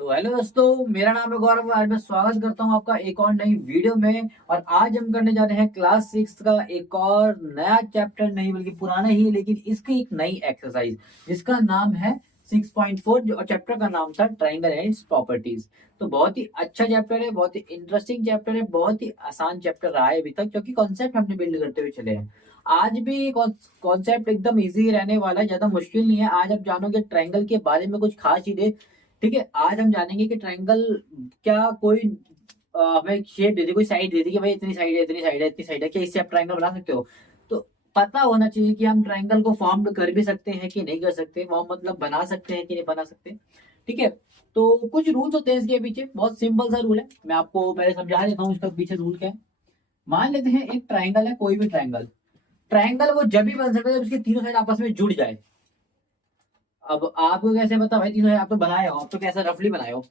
तो हेलो दोस्तों, मेरा नाम है गौरव। आज मैं स्वागत करता हूं आपका एक और नई वीडियो में। और आज हम करने जा रहे हैं क्लास 6 का एक और नया चैप्टर, नहीं बल्कि पुराना ही, लेकिन इसकी एक नई एक्सरसाइज जिसका नाम है 6.4, जो चैप्टर का नाम था ट्राइंगल एंड इट्स प्रॉपर्टीज। तो बहुत ही अच्छा चैप्टर है, बहुत ही इंटरेस्टिंग चैप्टर है, बहुत ही आसान चैप्टर रहा है अभी तक, क्योंकि कॉन्सेप्ट हमने बिल्ड करते हुए चले हैं। आज भी कॉन्सेप्ट एकदम इजी रहने वाला है, ज्यादा मुश्किल नहीं है। आज आप जानोगे ट्राइंगल के बारे में कुछ खास चीजें। ठीक है, आज हम जानेंगे कि ट्रायंगल क्या कोई हमें शेप दे दी, कोई साइड दे दी कि भाई इतनी साइड है, इतनी साइड है, इतनी साइड है, क्या इससे आप ट्रायंगल बना सकते हो? तो पता होना चाहिए कि हम ट्रायंगल को फॉर्म कर भी सकते हैं कि नहीं कर सकते, फॉर्म मतलब बना सकते हैं कि नहीं बना सकते। ठीक है, तो कुछ रूल्स होते हैं इसके पीछे, बहुत सिंपल सा रूल है। मैं आपको पहले समझा देता हूँ इसका पीछे रूल क्या है। मान लेते हैं एक ट्रायंगल है, कोई भी ट्रायंगल। ट्रायंगल वो जब भी बन सकता है जब उसके तीनों साइड आपस में जुड़ जाए। अब आपको कैसे पता भाई तीनों आप तो बनाए हो, आप तो कैसा रफली बनाए हो,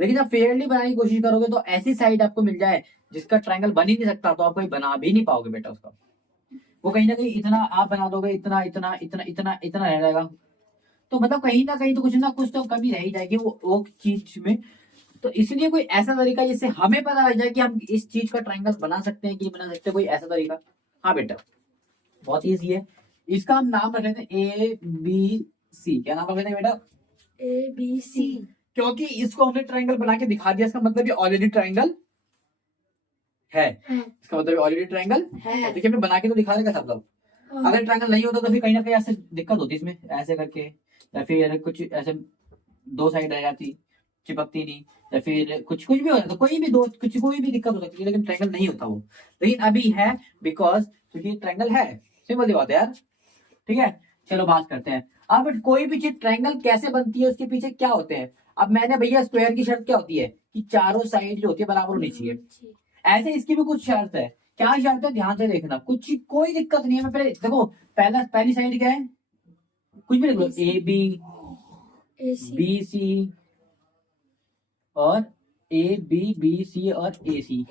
लेकिन जब फेयरली बनाने की कोशिश करोगे तो ऐसी साइड आपको मिल जाए जिसका ट्रायंगल बन ही नहीं सकता, तो आप कोई बना भी नहीं पाओगे बेटा उसका। वो कहीं ना कहीं इतना आप बना दोगे, इतना इतना इतना इतना इतना रह जाएगा। तो मतलब कहीं ना कुछ ना कुछ तो कमी रह ही जाएगी वो चीज में। तो इसलिए कोई ऐसा तरीका जिससे हमें पता लग जाए कि हम इस चीज का ट्रायंगल बना सकते हैं कि नहीं बना सकते, कोई ऐसा तरीका। हाँ बेटा, बहुत ईजी है। इसका हम नाम रख लेते हैं ABC। क्या नाम रख लेते हैं बेटा? ABC। क्योंकि इसको हमने ट्रायंगल बना के दिखा दिया, इसका मतलब ये ऑलरेडी ट्रायंगल है। इसका मतलब ऑलरेडी ट्रायंगल है, देखिए हमने बना के तो दिखा देगा सब लोग। अगर ट्रायंगल नहीं होता तो फिर कहीं ना कहीं ऐसे दिक्कत होती इसमें, ऐसे करके, या फिर कुछ ऐसे दो साइड रह जाती, चिपकती नहीं, या फिर कुछ कुछ भी हो जाता, कोई भी दो कुछ कोई भी दिक्कत हो सकती है, लेकिन ट्रायंगल नहीं होता वो। लेकिन अभी है, बिकॉज क्योंकि ट्रायंगल है। सिंपल सी बात है यार। ठीक है, चलो बात करते हैं। अब कोई भी चीज ट्रायंगल कैसे बनती है, उसके पीछे क्या होते हैं। अब मैंने भैया स्क्वायर की शर्त क्या होती है कि चारों साइड जो होती है बराबर होनी चाहिए। ऐसे इसकी भी कुछ शर्त है। क्या शर्त है, ध्यान से देखना, कुछ कोई दिक्कत नहीं है। मैं पहले देखो, पहली साइड क्या है, कुछ भी लिख लो, ABC और ABBC और AC।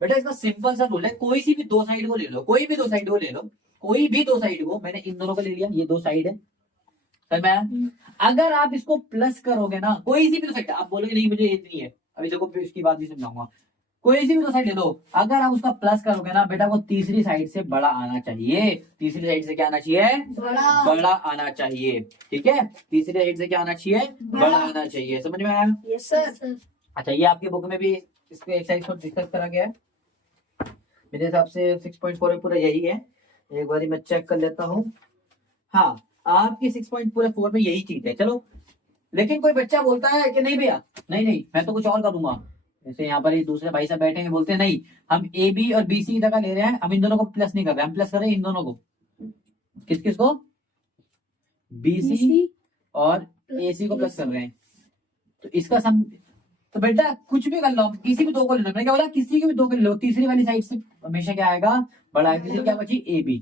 बेटा इसका सिंपल सा रूल है, कोई सी भी दो साइड को ले लो, कोई भी दो साइड को ले लो, कोई भी दो साइड को, मैंने इन दोनों को ले लिया, ये दो साइड है। समझ में आया? अगर आप इसको प्लस करोगे ना, कोई सी भी दो साइड, आप बोलोगे नहीं मुझे ये नहीं है, अभी देखो फिर इसकी बात भी समझाऊंगा। कोई सी भी दो साइड ले लो, अगर आप उसका प्लस करोगे ना बेटा, वो तीसरी साइड से बड़ा आना चाहिए। तीसरी साइड से क्या आना चाहिए? बड़ा आना चाहिए। ठीक है, तीसरी साइड से क्या आना चाहिए? बड़ा आना चाहिए। समझ में आया? Yes sir. अच्छा, ये आपके बुक में भी इसको एक्सरसाइज को डिस्कस करा गया है। मेरे हिसाब से 6.4 में पूरा यही है। एक बार मैं चेक कर लेता हूँ। हाँ, आपकी 6.4 में यही चीज है। चलो, लेकिन कोई बच्चा बोलता है कि नहीं भैया, नहीं नहीं मैं तो कुछ और करूंगा। जैसे यहाँ पर एक दूसरे भाई साहब बैठे हैं, बोलते हैं नहीं हम AB और BC की जगह ले रहे हैं, हम इन दोनों को प्लस नहीं कर रहे, हम प्लस कर रहे हैं इन दोनों को। किस किस को? BC और AC को प्लस कर रहे हैं। तो इसका सम, तो बेटा कुछ भी कर लो, किसी भी दो को ले लो। मैंने क्या बोला, किसी की भी दो को ले लो, तीसरी वाली साइड से हमेशा क्या आएगा? बड़ा आएगा। तीसरी क्या बची? AB।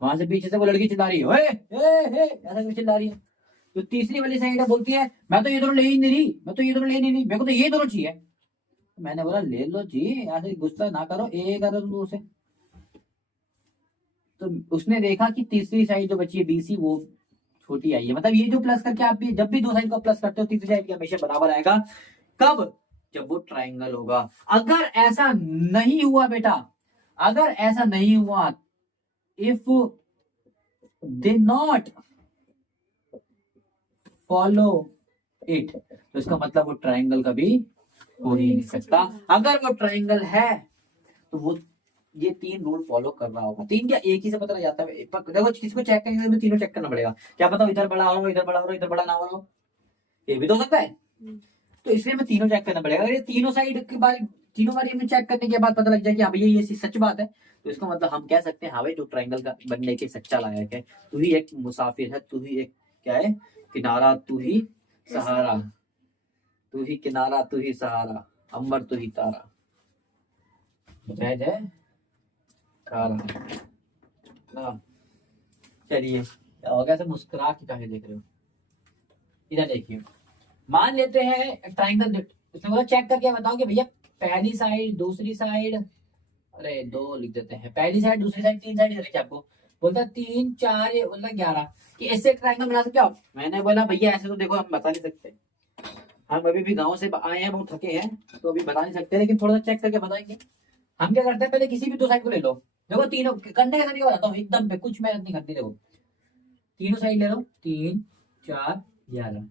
वहां से पीछे से वो लड़की चिल्ला रही है, ओए ऐसा क्यों चिल्ला रही है? तो तीसरी वाली साइड बोलती है मैं तो ये दोनों ले ही नहीं रही, मैं तो ये दोनों ले नहीं रही, मेरे को तो ये दोनों चाहिए। मैंने बोला ले लो जी, ऐसे गुस्सा ना करो, करो तुम उसे। तो उसने देखा कि तीसरी साइड जो बची है BC, वो छोटी आई है। मतलब ये जो प्लस करके आप भी जब भी दो साइड को प्लस करते हो, तीसरी साइड की हमेशा बराबर आएगा। कब? जब वो ट्राइंगल होगा। अगर ऐसा नहीं हुआ बेटा, अगर ऐसा नहीं हुआ, if they not follow it, तो इसका मतलब वो ट्राइंगल कभी हो ही नहीं सकता। अगर वो ट्राइंगल है तो वो ये तीन रूल फॉलो कर रहा होगा। तीन क्या, एक ही से पता लग जाता है। देखो चीज को चेक करने में तीनों चेक करना पड़ेगा। क्या पता इधर बड़ा हो, इधर बड़ा हो, इधर बड़ा ना हो, ये भी तो हो सकता है। तो इसलिए हमें तीनों चेक करना पड़ेगा। अगर ये तीनों साइड के बारे, तीनों बारे में चेक करने के बाद पता लग जाए कि हाँ भैया ये सच बात है, तो इसका मतलब हम कह सकते हैं हाँ भाई जो ट्राइंगल का बनने के सच्चा लायक है। तू ही एक मुसाफिर है, तू ही एक क्या है, किनारा तू ही सहारा, तू ही किनारा तू ही सहारा, अंबर तू ही तारा, जय जय तारा। हाँ, चलिए क्या हो गया, मुस्कुरा के काहे देख रहे हो? इधर देखिए, मान लेते हैं ट्राइंगल, उसने बोला चेक करके बताओ कि भैया पहली साइड दूसरी साइड, अरे दो लिख देते हैं, पहली साइड दूसरी साइड तीन साइड लिखी आपको। बोलता 3 4 ये बोला 11 कि ऐसे ट्रायंगल बना सकते हो आप। मैंने बोला भैया ऐसे तो देखो हम बता नहीं सकते, हम अभी भी गांव से आए हैं, बहुत थके हैं, तो अभी बता नहीं सकते, लेकिन थोड़ा सा चेक करके बताएंगे। हम क्या करते हैं, पहले किसी भी दो साइड को ले लो, देखो तीनों करने का तरीका बताता हूँ एकदम पे, कुछ मेहनत नहीं करती। देखो तीनों साइड ले लो, 3 4 11।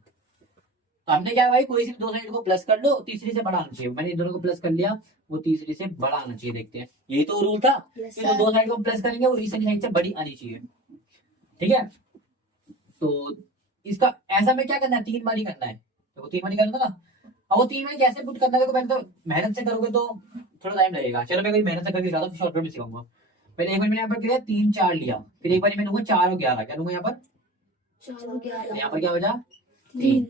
तो हमने क्या भाई, कोई सी भी दो साइड को प्लस कर लो, तीसरी से बड़ा आना चाहिए। मैंने इन दोनों को प्लस कर लिया, वो तीसरी से बड़ा आना चाहिए। देखते हैं, यही तो रूल था Yes, कि जो sir. दो साइड को प्लस करेंगे वो तीसरी साइड से बड़ी आनी चाहिए। ठीक है, तो इसका ऐसा में क्या करना है, 3 बारी करना है। तो 3 बारी करना था ना, अब वो 3 बारी कैसे पुट करना है, देखो पहले तो मेहनत से करोगे तो थोड़ा टाइम लगेगा। चलो मैं कोई मेहनत से करके दिखाता हूँ, शॉर्टकट में सिखाऊंगा। मैंने एक बार मैंने यहाँ पर किया 3 4 लिया, फिर एक बार मैं लूंगा 4 और 11, क्या लूंगा यहाँ पर, 4 तो 11 यहाँ पर क्या हो जा 3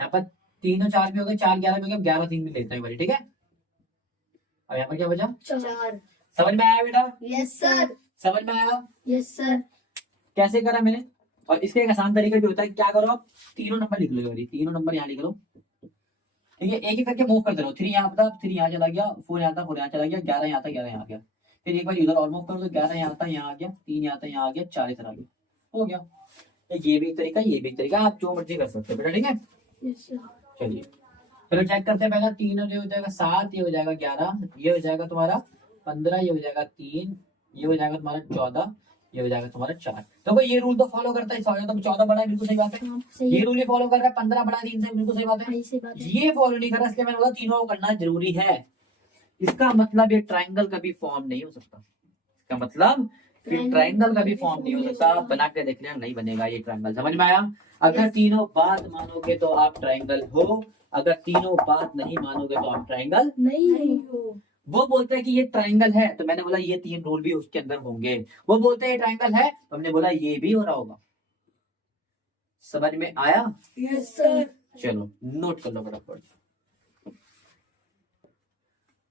यहाँ पर 3 और 4 भी हो गए, 4 11 भी हो गया, 11 3 भी लेते हैं बारी। ठीक है, अब यहाँ पर क्या बचा, 4 समझ में आया बेटा, यस सर समझ में आया यस सर कैसे करा मैंने। और इसका एक आसान तरीका भी होता है, क्या करो आप तीनों नंबर लिख लो, तीनों नंबर यहाँ लिख लो। ठीक है, एक एक करके मूव करते रहो, 3 यहाँ था 3 यहाँ चला गया, 4 यहाँ था 4 यहाँ चला गया, 11 यहाँ था 11 यहाँ आ गया। फिर एक बार इधर और मूव करो तो 11 यहाँ था यहाँ आ गया, 3 यहाँ था यहाँ आ गया, 4 इधर आ गया, हो गया। ये भी एक तरीका, ये भी एक तरीका, आप जो मर्जी कर सकते हो बेटा। ठीक है, यस सर चलिए चलो चेक करते हैं। पहला 3 ये हो जाएगा 7, ये हो जाएगा 11, ये हो जाएगा तुम्हारा 15, ये हो जाएगा 3, ये हो जाएगा तुम्हारा 14, ये हो जाएगा तुम्हारा 4। देखो ये रूल तो फॉलो करता है, 14 बड़ा है, बिल्कुल सही बात है। हाँ सही ये है रूल ही फॉलो कर रहा है, 15 बड़ा 3 से, बिल्कुल सही बात है। सही बात है ये फॉलो नहीं कर रहा, इसलिए मैंने बोला तीनों को करना जरूरी है। इसका मतलब ये ट्राइंगल कभी फॉर्म नहीं हो सकता, इसका मतलब फिर ट्राइंगल कभी फॉर्म नहीं हो सकता। बना के देख लेना, नहीं बनेगा ये ट्राइंगल। समझ में आया, अगर तीनों बात मानोगे तो आप ट्राइंगल हो, अगर तीनों बात नहीं मानोगे तो आप ट्राइंगल नहीं हो वो बोलते हैं कि ये ट्राइंगल है, तो मैंने बोला ये 3 रूल भी उसके अंदर होंगे। वो बोलते हैं ये ट्राइंगल है, तो हमने बोला ये भी हो रहा होगा। समझ में आया, यस सर चलो नोट कर लो फटाफट।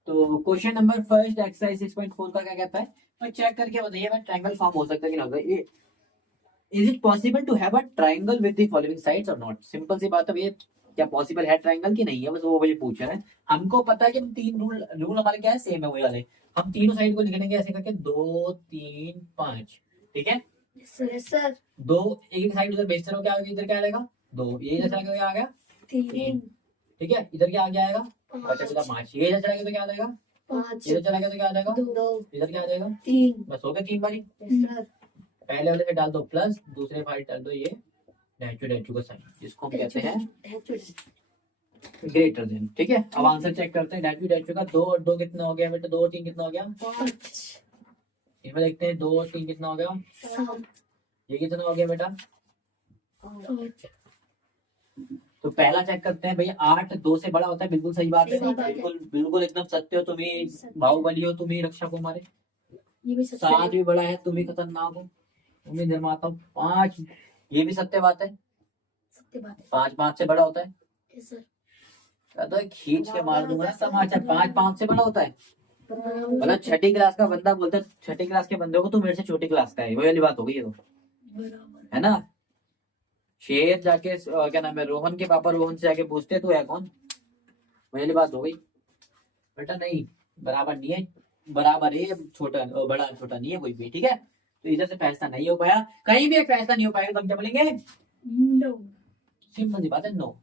तो क्वेश्चन नंबर फर्स्ट एक्सरसाइज 6.4 का क्या कहता है, मैं चेक करके बताइए मैं ट्राइंगल फॉर्म हो सकता है कि ना होगा। ये is it possible to have a triangle with the following sides और नॉट। सिंपल सी बात है, ये क्या पॉसिबल है ट्राइंगल की नहीं है, बस वो वही पूछ रहे हैं। हमको पता है कि हम 3 रूल रूल हमारे क्या है, सेम है वही वाले। हम तीनों साइड को लिख लेंगे ऐसे करके 2 3 5। ठीक है, यस सर दो एक साइड उधर भेजते रहो, क्या होगा इधर क्या आ जाएगा 2, ये इधर चला गया क्या आ गया 3 ठीक है, इधर क्या आ गया आएगा 5 5, ये इधर चला गया तो क्या आ जाएगा 5 इधर चला गया तो क्या आ जाएगा 2 इधर क्या आ जाएगा 3 बस हो गया 3 बारी। यस सर पहले वाले पे डाल दो प्लस, दूसरे फाइल डाल दो ये डैचू का साइन, जिसको हम कहते हैं ग्रेटर देन। ठीक है, अब आंसर चेक करते हैं। डैचू का 2 और 2 कितना हो गया बेटा, 2 और 3 कितना हो गया, 5 इनमें देखते हैं 2 और 3 कितना हो गया, 7 ये कितना हो गया बेटा। 8 तो पहला चेक करते हैं भैया, 8 2 से बड़ा होता है, बिल्कुल सही बात है, सही बात है। बिल्कुल बिल्कुल एकदम सत्य हो, तुम ही बाहुबली हो, तुम ही रक्षा कुमार, ये भी सबसे 7 भी बड़ा है, तुम ही खतरनाक हो, तुम ही निर्माता हो। 5 ये भी सत्य बात है, सत्य बात है 5 5 से बड़ा होता है, यस सर तो खींच के मार दूंगा ना समाचार। 5 5 से बड़ा होता है, बराबर मतलब छठी क्लास का बंदा बोलता है छठी क्लास के बंदे को तू मेरे से छोटी क्लास का है, वही वाली बात हो गई ये तो, है ना। शेर जाके क्या नाम है, रोहन के पापा रोहन से जाके पूछते तू है कौन, वही वाली बात हो गई बेटा। नहीं, बराबर नहीं है, बराबर है, छोटा बड़ा छोटा नहीं है कोई भी। ठीक है, तो इधर से फैसला नहीं हो पाया, कहीं भी एक फैसला नहीं हो पाएगा तो हम क्या बोलेंगे, नो सिंपल सी बात है, नो।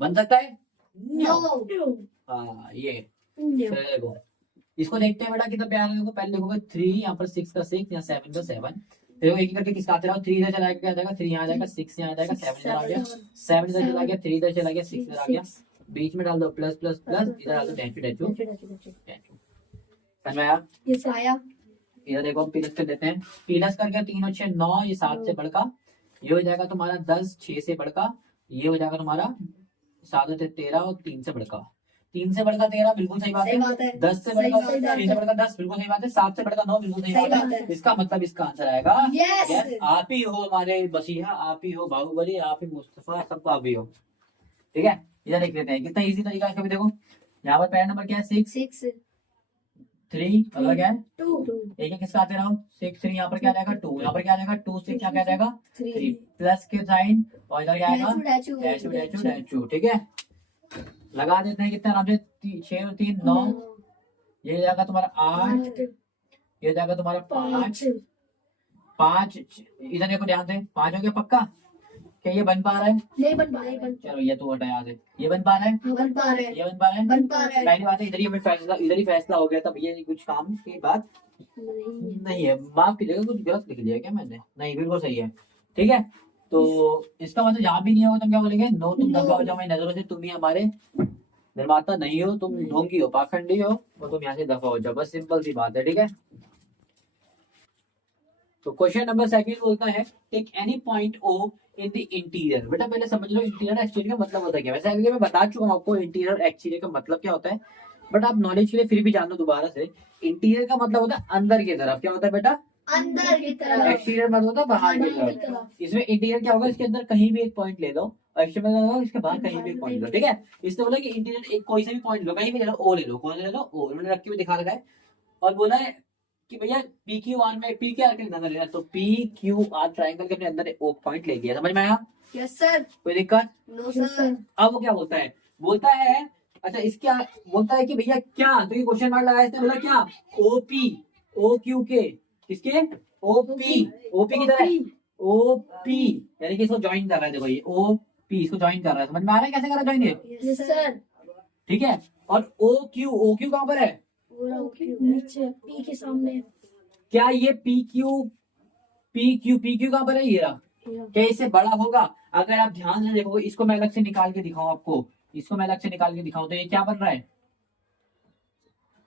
बन सकता है नो हाँ ये नो चलो देखो, इसको देखते हैं बेटा कितना प्यार है। देखो पहले देखोगे 3, यहाँ पर 6 का 6, यहाँ 7 का 7। देखो एक एक करके किसका आते रहो, 3 इधर चला गया, क्या आ जाएगा 3 यहाँ आ जाएगा, 6 यहाँ आ जाएगा, 7 इधर आ गया, 7 इधर चला गया, 3 इधर चला गया, 6 इधर आ गया, बीच में डाल दो प्लस प्लस प्लस, इधर डाल दो डैचू डैचू डैचू। समझ में आया, ये आया इधर देखो प्लस कर देते हैं, प्लस करके 3 और 6 9, ये 7 से बढ़का, ये हो जाएगा तुम्हारा 10, 6 से बढ़का, ये हो जाएगा तुम्हारा 7 से 13 और 3 से बढ़का, 3 से बढ़का 13 बिल्कुल सही बात है, 10 से बढ़का 3 से बढ़का 10 बिल्कुल सही बात है, 7 से बढ़का 9 बिल्कुल सही बात है। इसका मतलब इसका आंसर आएगा Yes. yes, आप ही हो हमारे मसीहा, आप ही हो बाहुबली, आप ही मुस्तफा, सबको आप ही हो। ठीक है, इधर देख लेते हैं कितना इजी तरीका है। कभी देखो यहाँ पर पैर नंबर क्या है 6 6 3, अगला क्या है 2 एक किसका आते रहो 6 3, यहाँ पर क्या आ जाएगा 2, यहाँ पर क्या आ जाएगा 2 6, यहाँ क्या आ जाएगा 3 3 प्लस के साइन, और इधर क्या आएगा डैचू डैचू डैचू डैचू। ठीक है, लगा देते हैं कितना आराम से, 6 और 3 9, ये हो जाएगा तुम्हारा 8, ये हो जाएगा तुम्हारा 5, 5 5 इधर देखो ध्यान से, 5 हो गया पक्का? क्या ये बन पा रहा है? नहीं बन पा रहा है। चलो ये तो हटा याद है, ये बन पा रहा है, हाँ, बन पा रहा है। ये बन पा रहा है, बन पा रहा है। पहली बात है इधर ही हमें फैसला, इधर ही फैसला हो गया था भैया, ये कुछ काम की बात नहीं है। माफ कीजिएगा, कुछ गलत लिख दिया क्या मैंने? नहीं बिल्कुल सही है। ठीक है, तो इसका मतलब जहाँ भी नहीं होगा तुम क्या बोलेंगे? नो, तुम दफा हो जाओ मेरी नजरों से, तुम ही हमारे निर्माता नहीं हो, तुम ढोंगी हो, पाखंडी हो, और तुम यहाँ से दफा हो जाओ, बस सिंपल सी बात है। ठीक है, तो क्वेश्चन नंबर सेकंड बोलता है take any point O in the interior. बेटा पहले समझ लो इंटीरियर एक्सटीरियर का मतलब होता है क्या। वैसे आगे मैं बता चुका हूँ आपको इंटीरियर एक्सटीरियर का मतलब क्या होता है, बट आप नॉलेज के लिए फिर भी जान लो दोबारा से। इंटीरियर का मतलब होता है अंदर की तरफ, क्या होता है बेटा? अंदर की तरफ। एक्सटीरियर मतलब होता है बाहर की तरफ। इसमें इंटीरियर क्या होगा, इसके अंदर कहीं भी एक पॉइंट ले लो, और एक्सटीरियर होगा इसके बाहर कहीं भी एक पॉइंट लो। ठीक है, इसने बोला कि इंटीरियर एक कोई सा भी पॉइंट लो, कहीं भी ले लो, ओ ले लो, कौन ले लो? ओ। उन्होंने रख के भी दिखा रखा है, और बोला है कि भैया पी क्यू आर में पी के आर के अंदर लेना, तो पी क्यू आर ट्राइंगल के अपने अंदर एक पॉइंट ले लिया। समझ में आया? Yes sir. कोई दिक्कत? No sir. अब वो क्या बोलता है, बोलता है अच्छा इसका बोलता है कि भैया क्या, तो ये क्वेश्चन मार्क लगाया इसने, बोला क्या? ओपी ओ क्यू के, किसके? ओपी, ओपी की तरह, ओपी यानी कि इसको ज्वाइन कर रहा है। देखो ये ओपी इसको ज्वाइन कर रहा है, समझ में आ रहा है कैसे कर रहा है ज्वाइन ये? Yes sir. ठीक है, और ओ क्यू कहां पर है? नीचे पी के सामने। क्या ये पी क्यू कहां पर है? ये रहा। क्या इससे बड़ा होगा? अगर आप ध्यान से देखोगे, इसको मैं अलग से निकाल के दिखाऊं आपको, इसको मैं अलग से निकाल के दिखाऊं, तो ये क्या बन रहा है?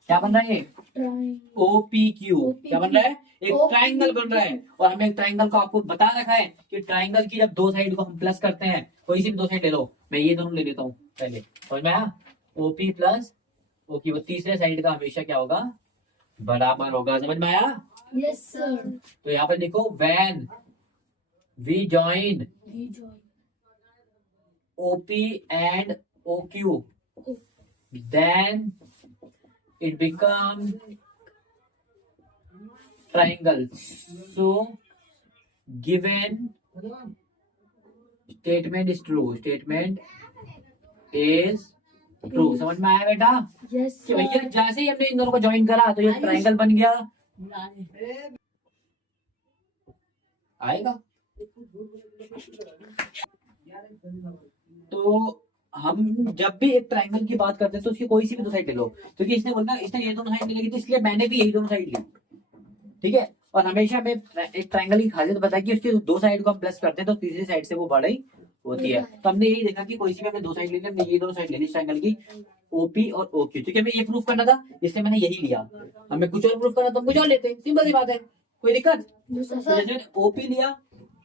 क्या बन रहा है ये? OPQ। क्या बन रहा है? एक ट्राइंगल बन रहा है, और हमें एक ट्राइंगल को आपको बता रखा है कि ट्राइंगल की जब दो साइड को हम प्लस करते हैं, कोई सी भी दो साइड ले लो, मैं ये दोनों ले लेता हूँ पहले, समझ में आया? OP प्लस OQ, तीसरे साइड का हमेशा क्या होगा? बराबर होगा। समझ में आया? Yes sir. तो यहाँ पर लिखो when we join OP and OQ, then it become triangle. So given statement is true. Statement is true. समझ में आया बेटा? यस कि भैया जैसे ही हमने इन दोनों को ज्वाइन करा तो ये ट्राइंगल बन गया। आएगा? तो हम जब भी एक ट्राइंगल की बात करते हैं तो उसकी कोई सी भी दो साइड ले लो, क्योंकि इसने बोला इसने ये दोनों साइड ले ली, तो इसलिए मैंने भी यही दोनों साइड ली। ठीक है, और हमेशा हमें एक ट्राइंगल की खासियत बताया कि उसके दो साइड को हम प्लस करते हैं तो तीसरी साइड से वो बड़ी होती है। तो हमने यही देखा कि कोई सी भी हमने दो साइड ले ली, हमने ये दोनों साइड ले ली ट्राइंगल की, ओपी और ओक्यू। क्योंकि हमें ये प्रूफ करना था इसलिए मैंने यही लिया। हमें कुछ और प्रूफ करना तो हम कुछ और लेते, सिंपल सी बात है, कोई दिक्कत? तो जैसे ओपी लिया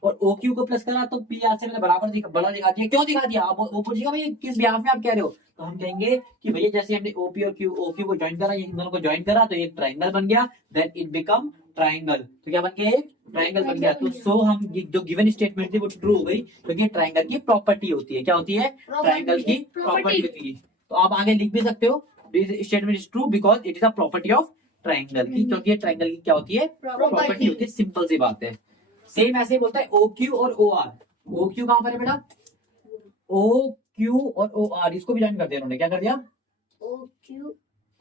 और OQ को प्लस करा तो पी आर से मैंने बराबर बड़ा दिखा दिया। क्यों दिखा दिया? आप वो पूछिएगा भाई किस बिहाफ में आप कह रहे हो, तो हम कहेंगे कि भैया जैसे हमने OP और OQ को ज्वाइन करा, इन दोनों को ज्वाइन करा तो ये ट्राइंगल बन गया, देन इट बिकम ट्राइंगल। तो क्या बन गया? एक ट्राइंगल बन गया। तो सो हम जो गिवन स्टेटमेंट थी वो ट्रू हो गई, क्योंकि ट्राइंगल की प्रॉपर्टी होती है। क्या होती है? ट्राइंगल की प्रॉपर्टी होती है। तो आप आगे लिख भी सकते हो statement is true because it is a property of triangle की, क्योंकि ट्राइंगल की क्या होती है? प्रॉपर्टी होती है। सिंपल सी बात है। सेम ऐसे ही बोलता है OQ और OR। OQ कहां पर है बेटा? OQ और OR इसको भी ज्वाइन कर दिया उन्होंने। क्या कर दिया? OQ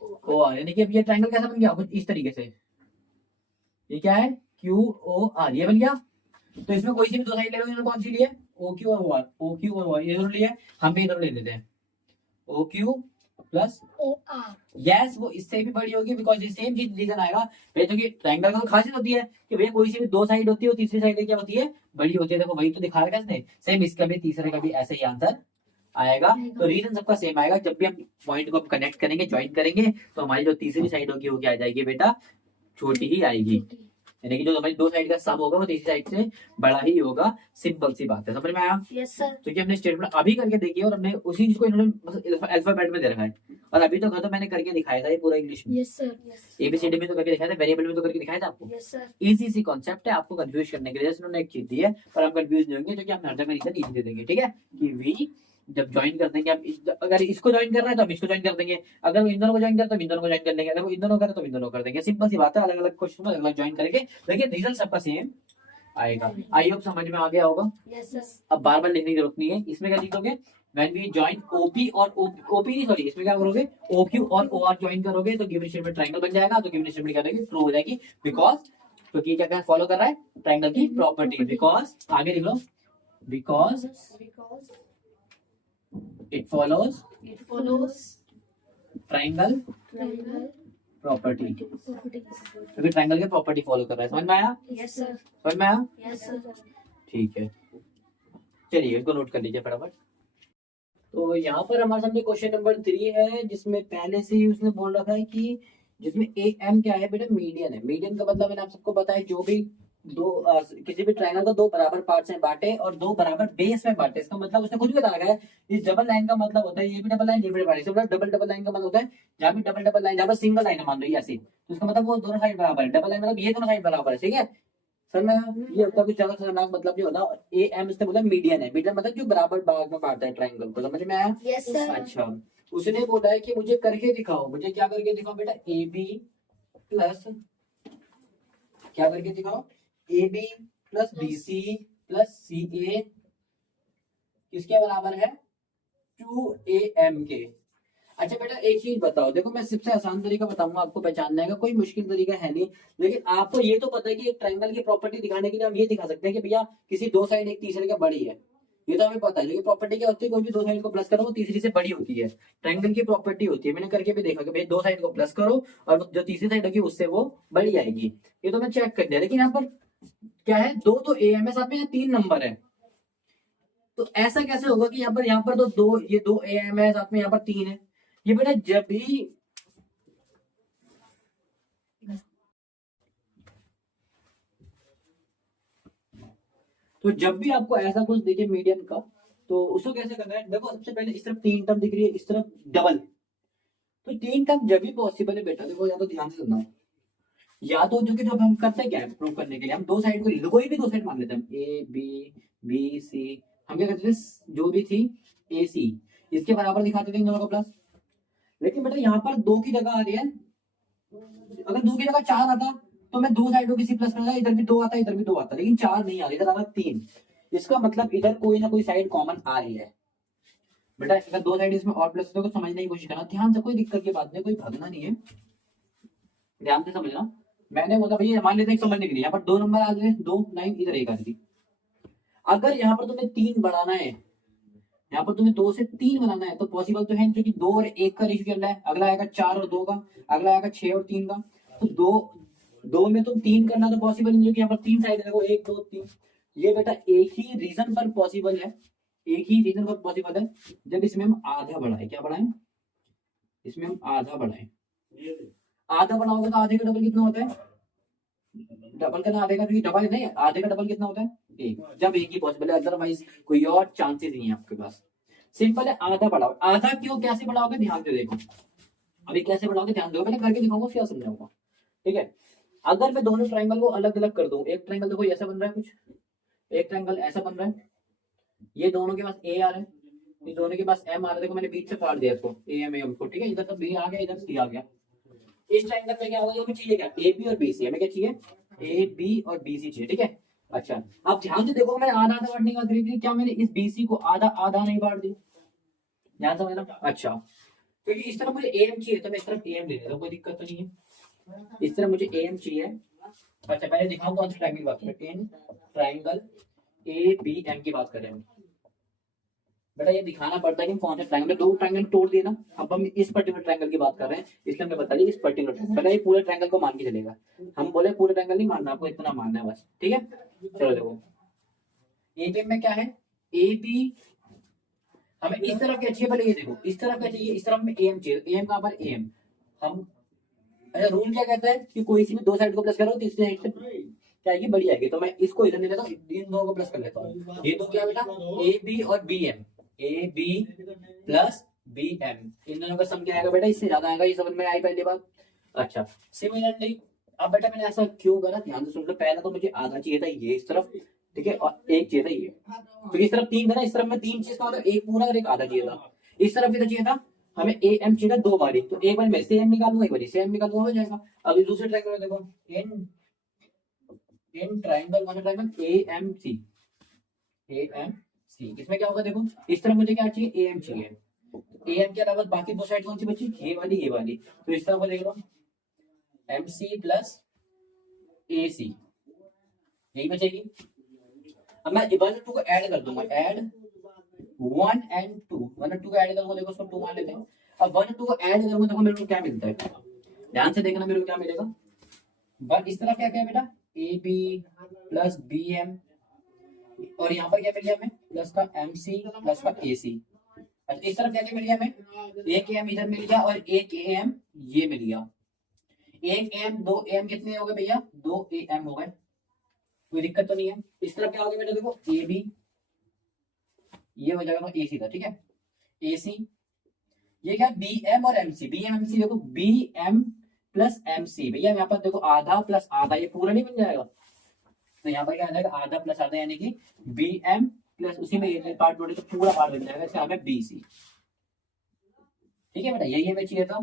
OR, यानी कि अब ये ट्राइंगल कैसा बन गया? कुछ इस तरीके से। ये क्या है? QOR, ये बन गया। तो इसमें कोई सी भी दो साइड ले लो, इन्होंने कौन सी ली है? OQ और OR, OQ और OR ये दोनों लिए, हम भी दोनों ले लेते हैं। OQ plus OR। यस, वो इससे भी बड़ी होगी बिकॉज ये सेम चीज रीजन आएगा भैया, क्योंकि ट्राइंगल का तो खासियत होती है कि भैया कोई सी भी दो साइड होती है और तीसरी साइड क्या होती है? बड़ी होती है। देखो वही तो दिखा रखा है इसने, सेम इसका भी तीसरे का भी ऐसे ही आंसर आएगा। तो रीजन सबका सेम आएगा। जब भी हम पॉइंट को कनेक्ट करेंगे, ज्वाइन करेंगे, तो हमारी जो तीसरी साइड होगी वो क्या आ जाएगी बेटा? छोटी ही आएगी। यानी कि जो हमारी दो साइड का सम होगा वो तीसरी साइड से बड़ा ही होगा। सिंपल सी बात है, समझ में आया? Yes sir. क्योंकि हमने स्टेटमेंट अभी करके देखी है और हमने उसी चीज को इन्होंने अल्फाबेट में दे रखा है, और अभी तो खत्म मैंने करके दिखाया था ये पूरा इंग्लिश में। Yes sir. ABCD में तो करके दिखाया था, वेरिएबल में तो करके दिखाया था आपको। Yes sir. इजी सी कॉन्सेप्ट है, आपको कंफ्यूज करने के लिए उन्होंने एक चीज दी है, पर हम कंफ्यूज नहीं होंगे क्योंकि हम हर जगह रीजन इजी दे देंगे। ठीक है, कि वी जब ज्वाइन कर देंगे, हम अगर इसको ज्वाइन कर रहे हैं तो हम इसको ज्वाइन कर देंगे, अगर वो इन दोनों को ज्वाइन करते तो इन दोनों को ज्वाइन कर लेंगे, अगर वो इन दोनों करे तो इन दोनों कर देंगे। सिंपल सी बात है, अलग अलग क्वेश्चन में अलग अलग ज्वाइन करेंगे, लेकिन रिजल्ट सबका सेम आएगा। आई होप समझ में आ गया होगा। Yes sir. अब बार बार लिखने की जरूरत नहीं है। इसमें क्या लिखोगे? व्हेन वी जॉइन OP और OP नहीं सॉरी, इसमें क्या करोगे? OQ और OR ज्वाइन करोगे तो गिवन स्टेटमेंट ट्रायंगल बन जाएगा। तो गिवन स्टेटमेंट क्या रहेगी? ट्रू हो जाएगी, बिकॉज क्योंकि क्या फॉलो कर रहा है, ट्राइंगल की प्रॉपर्टी, बिकॉज आगे लिख लो, because because it follows it follows triangle triangle property, properties. क्योंकि ट्राइंगल की प्रॉपर्टी फॉलो कर रहा है। समझ में आया? Yes sir. समझ में आया? Yes sir. ठीक है, चलिए इसको नोट कर लीजिए फटाफट। तो यहाँ पर हमारे सामने क्वेश्चन नंबर 3 है, जिसमें पहले से ही उसने बोल रखा है कि जिसमें ए एम क्या है बेटा, मीडियन है। मीडियन का मतलब मैंने आप सबको बताया, जो भी किसी भी ट्रायंगल को दो बराबर पार्ट्स में बांटे और दो बराबर बेस में बांटे। इसका मतलब उसने खुद भी बता रखा है, इस डबल लाइन का मतलब होता है, ये भी डबल लाइन, ये भी double line, double double line का मतलब होता है जहाँ भी डबल डबल लाइन, जहाँ पर सिंगल लाइन है मान लो ये ऐसी, तो इसका मतलब वो दोनों साइड बराबर है। डबल लाइन मतलब ये दोनों साइड बराबर है, ठीक है सर। मैं ये होता कुछ ज्यादा खतरनाक मतलब नहीं होता। ए एम इसने बोला मीडियन है, मीडियन मतलब जो बराबर भाग में बांटता है ट्रायंगल को। समझ में आया? Yes sir. अच्छा, उसने बोला है कि मुझे करके दिखाओ, मुझे क्या करके दिखाओ बेटा, ए बी प्लस, क्या करके दिखाओ, A B plus B C plus C A किसके बराबर है, 2am के। अच्छा बेटा एक चीज बताओ, देखो मैं सबसे आसान तरीका बताऊंगा आपको पहचानने का, कोई मुश्किल तरीका है नहीं, लेकिन आपको ये तो पता है कि एक ट्रायंगल की प्रॉपर्टी दिखाने के लिए हम ये दिखा सकते हैं कि भैया किसी दो साइड एक तीसरे का बड़ी है, ये तो हमें पता है। लेकिन प्रॉपर्टी क्या होती है, कोई भी दो साइड को प्लस करो वो तीसरी से बड़ी होती है, ट्रायंगल की प्रॉपर्टी होती है। मैंने करके भी देखा कि भाई दो साइड को प्लस करो और जो तीसरी साइड होगी उससे वो बड़ी आएगी, ये तो मैं चेक कर दिया। लेकिन यहाँ पर क्या है, दो तो ए एम है साथ में, यहाँ 3 नंबर है, तो ऐसा कैसे होगा कि यहाँ पर तो दो, ये 2 ए एम है साथ में, यहाँ पर 3 है। ये बेटा जब भी तो जब भी आपको ऐसा कुछ दिखे मीडियन का, तो उसको कैसे करना है, देखो सबसे पहले इस तरफ 3 टर्म दिख रही है, इस तरफ डबल, तो 3 टर्म जब भी पॉसिबल है बेटा, देखो या तो ध्यान से सुनना, या तो जो कि जब हम करते हैं क्या है प्रूव करने के लिए, हम दो साइड को ले लो, कोई भी दो साइड मान लेते हैं, ए बी बी सी, हम क्या करते थे, जो भी थी ए सी इसके बराबर दिखाते थे इन दोनों को प्लस। लेकिन बेटा यहाँ पर 2 की जगह आ रही है, अगर 2 की जगह 4 आता तो मैं दो साइड को किसी प्लस करता, इधर भी 2 आता इधर भी 2 आता, लेकिन 4 नहीं आ रही, इधर आ रहा 3। इसका मतलब इधर कोई ना कोई साइड कॉमन आ रही है बेटा। अगर दो साइड इसमें और प्लस तो समझने की कोशिश करना ध्यान से, कोई दिक्कत की बात नहीं, कोई भागना नहीं है, ध्यान से समझना। मैंने बोला भैया मान लेते हैं समझने के लिए, यहाँ पर 2 नंबर आ गए, 2 लाइन इधर एक आ रही। अगर यहाँ पर तुम्हें 3 बढ़ाना है, यहाँ पर तुम्हें 2 से 3 बनाना है, तो पॉसिबल तो है, जो कि 2 और 1 का रेशियो चल रहा है, अगला आएगा 4 और 2 का, अगला आएगा 6 और 3 का, तो दो में तुम 3 करना तो पॉसिबल नहीं, क्योंकि यहाँ पर 3 साइड है, देखो 1 2 3। ये बेटा एक ही रीजन पर पॉसिबल है, एक ही रीजन पर पॉसिबल है, जब इसमें हम आधा बढ़ाए। क्या बढ़ाए, इसमें हम आधा बढ़ाए। आधा बढ़ाओगे तो आधे का डबल कितना होता है, डबल का ना आधे का, क्योंकि डबल नहीं आधे का डबल कितना होता है, एक, जब एक ही पॉसिबल है, अदरवाइज कोई और चांसेस नहीं है आपके पास। सिंपल है, आधा बढ़ाओ। आधा क्यों, कैसे बढ़ाओगे, ध्यान से देखो, अभी कैसे बढ़ाओगे ध्यान दो, पहले करके दिखाऊंगा फिर समझाऊंगा, ठीक है। अगर मैं दोनों ट्रायंगल को अलग अलग कर दूं, एक ट्रायंगल देखो ऐसा बन रहा है कुछ, एक ट्रायंगल ऐसा बन रहा है, ये दोनों के पास ए आ रहा है, ये दोनों के पास एम आ रहा है, देखो मैंने बीच से फाड़ दिया इसको, ए एम को, ठीक है, इधर तो बी आ गया, इधर सी आ गया। इस ट्रायंगल में क्या होगा, हमें चाहिए क्या, ए बी और बी सी, हमें क्या चाहिए, ए बी और बी सी चाहिए, ठीक है। अच्छा अब ध्यान से देखो, मैंने आधा आधा बांटने की बात करी थी, क्या मैंने इस बी सी को आधा आधा नहीं बांट दी, ध्यान से समझना। अच्छा क्योंकि इस तरफ मुझे एम चाहिए, तो मैं इस तरफ एम ले लेता हूं, कोई दिक्कत तो नहीं है, इस तरफ मुझे एम चाहिए। अच्छा पहले दिखाऊं कौन सा ट्रायंगल की बात करें, in triangle A B M की बात करें हम। बेटा ये दिखाना पड़ता है कि कौन सा ट्रायंगल, दो ट्रायंगल तोड़ दिए ना, अब हम इस पर्टिकुलर ट्रायंगल की बात कर रहे हैं, इसलिए हमने बता दिया इस पर्टिकुलर ट्रायंगल, पहले ये पूरे ट्रायंगल को मान के चलेगा, हम बोले पूरे ट्रायंगल नहीं मानना, आपको इतना मानना है बस, ठीक है। चलो देखो ए बी में क्या है, ए बी हमें इस तरफ क्या चाहिए, पहले ये देखो इस तरफ क्या चाहिए, इस तरफ में एम चाहिए, एम कहां पर, एम हम, अच्छा रूल क्या कहता है कि कोई सी भी दो साइड को प्लस करो तीसरी साइड से क्या आएगी, बड़ी आएगी, तो मैं इसको इधर ले लेता हूँ, इन दोनों को प्लस कर लेता हूँ। ये दो क्या बेटा, ए बी और B M, A B plus B M, इन दोनों का सम क्या आएगा बेटा, इससे ज्यादा आएगा, ये समझ में आई पहली बात। अच्छा सिमिलरली अब बेटा मैंने ऐसा क्यों करा, ध्यान से सुन लो, पहला तो मुझे आधा चाहिए था ये इस तरफ, ठीक है, और एक चाहिए था ये, तो इस तरफ 3 था ना, इस तरफ में 3 चीज का मतलब एक पूरा और एक आधा चाहिए था, इस तरफ कितना चाहिए था हमें, ए एम चाहिए था 2 बारी, तो एक बार मैं से एम निकालूंगा, एक बार से एम निकालूंगा, हो जाएगा। अभी दूसरे ट्रायंगल में देखो, इन इन ट्रायंगल कौन सा triangle, A M C, A M C, इसमें क्या होगा देखो, इस तरफ मुझे क्या चाहिए, ए एम चाहिए, ए एम के अलावा बाकी दो साइड कौन सी बची, ये वाली ये वाली, तो इस तरफ को देख लो एम सी प्लस ए सी, यही बचेगी। अब मैं 1 और 2 को ऐड कर दूंगा, ऐड 1 एंड 2, 1 और 2 को ऐड करूंगा, देखो उसको 2 मान लेते हैं। अब 1 और 2 को ऐड करूंगा, देखो मेरे को क्या मिलता है, ध्यान से देखना मेरे को क्या मिलेगा। वन इस तरफ क्या क्या है बेटा, A B plus B M, और यहाँ पर क्या मिल गया हमें, प्लस का एम सी प्लस का ए सी। अच्छा इस तरफ क्या क्या मिल गया हमें, एक एम इधर मिल गया और एक एम ये मिल गया। एक एम दो एम कितने हो गए भैया, 2 एम हो गए, कोई दिक्कत तो नहीं है। इस तरफ क्या हो गया बेटा, देखो ए बी, ये हो जाएगा ए सी था, ठीक है, ए सी। ये क्या, बी एम और M C, B M M C, देखो B M plus M C, भैया यहाँ पर देखो आधा प्लस आधा, ये पूरा नहीं बन जाएगा, तो यहाँ पर क्या आ जाएगा, आधा प्लस आधा, यानी कि बी एम प्लस उसी में ये पार्ट जोड़े तो पूरा पार्ट बन जाएगा, इसका नाम है बी सी। ठीक है बेटा, यही हमें चाहिए था,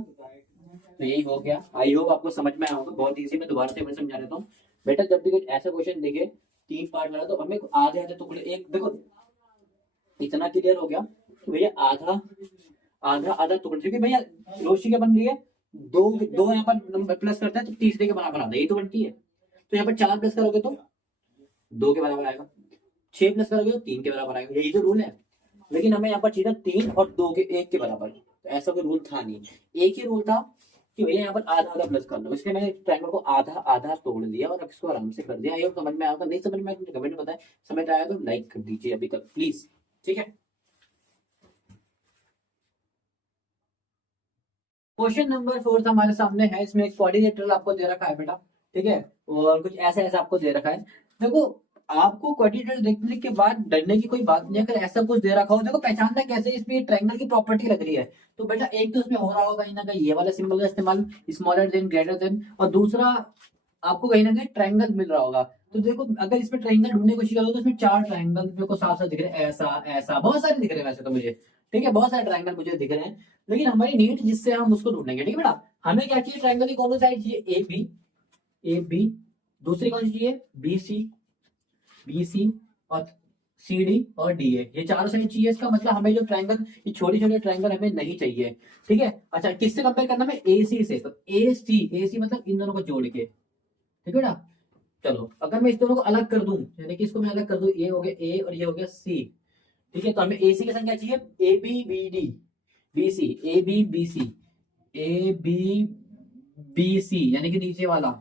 तो यही हो गया। आई होप आपको समझ में आया होगा, बहुत इजी, मैं दोबारा से मैं समझा देता हूँ बेटा। जब भी कोई ऐसा क्वेश्चन देखे 3 पार्ट वाला, तो हमें आधे आधे टुकड़े, एक देखो इतना क्लियर हो गया कि भैया आधा आधा आधा टुकड़े, क्योंकि भैया रोशनी क्या बन रही है, दो दो यहाँ पर प्लस करते हैं तो तीसरे के बराबर आता है, यही तो बनती है। तो यहाँ पर 4 प्लस करोगे तो 2 के बराबर आएगा, 6 प्लस करोगे तो 3 के बराबर आएगा, यही तो रूल है। लेकिन हमें यहाँ पर चाहिए 3 और 2 के 1 के बराबर, तो ऐसा कोई रूल था नहीं, एक ही रूल था कि भैया यहाँ पर आधा आधा प्लस कर लो, इसलिए मैंने ट्रायंगल को आधा आधा तोड़ दिया और अब इसको आराम से कर दिया। ये समझ में आया, नहीं समझ में आया तो कमेंट में बताएं, समझ आया तो लाइक कर दीजिए अभी तक प्लीज, ठीक है। क्वेश्चन नंबर 4 हमारे सामने है, इसमें एक क्वाड्रिलेटरल आपको दे रखा है बेटा, ठीक है, और कुछ ऐसा ऐसा आपको दे रखा है। देखो आपको क्वाड्रिलेटरल देखने के बाद डरने की कोई बात नहीं, अगर ऐसा कुछ दे रखा हो, देखो पहचानना कैसे, इसमें ट्रायंगल की प्रॉपर्टी लग रही है, तो बेटा एक तो उसमें हो रहा होगा कहीं ना कहीं ये वाला सिंबल का इस्तेमाल, स्मॉलर देन ग्रेटर देन, और दूसरा आपको कहीं ना कहीं ट्रायंगल मिल रहा होगा। तो देखो अगर इसमें ट्रायंगल ढूंढने की कोशिश करो तो इसमें 4 ट्रायंगल मेरे को साफ साफ दिख रहे हैं, ऐसा ऐसा बहुत सारे दिख रहे हैं वैसे तो मुझे, ठीक है, बहुत सारे ट्रायंगल मुझे दिख रहे हैं। लेकिन हमारी नीड जिससे हम उसको ढूंढेंगे, ठीक है बेटा, हमें क्या चाहिए, ट्रायंगल की कौन सी साइड चाहिए, ए बी, ए बी, दूसरी कौन सी चाहिए, बी सी, बी सी, और सी डी और डी ए, ये चारों साइड चाहिए। इसका मतलब हमें जो ट्रायंगल, ये छोटे छोटे ट्रायंगल हमें नहीं चाहिए, ठीक है। अच्छा किससे कंपेयर करना है, ए सी से, तो ए सी मतलब इन दोनों को जोड़ के, ठीक है बेटा। चलो अगर मैं इस दोनों को अलग कर दूं, यानी कि इसको मैं अलग कर दूं, ये हो गया ए और ये हो गया सी, ठीक है, तो हमें ए सी के संग क्या चाहिए, A B B D B C, A B B C, A B B C, यानी कि नीचे वाला,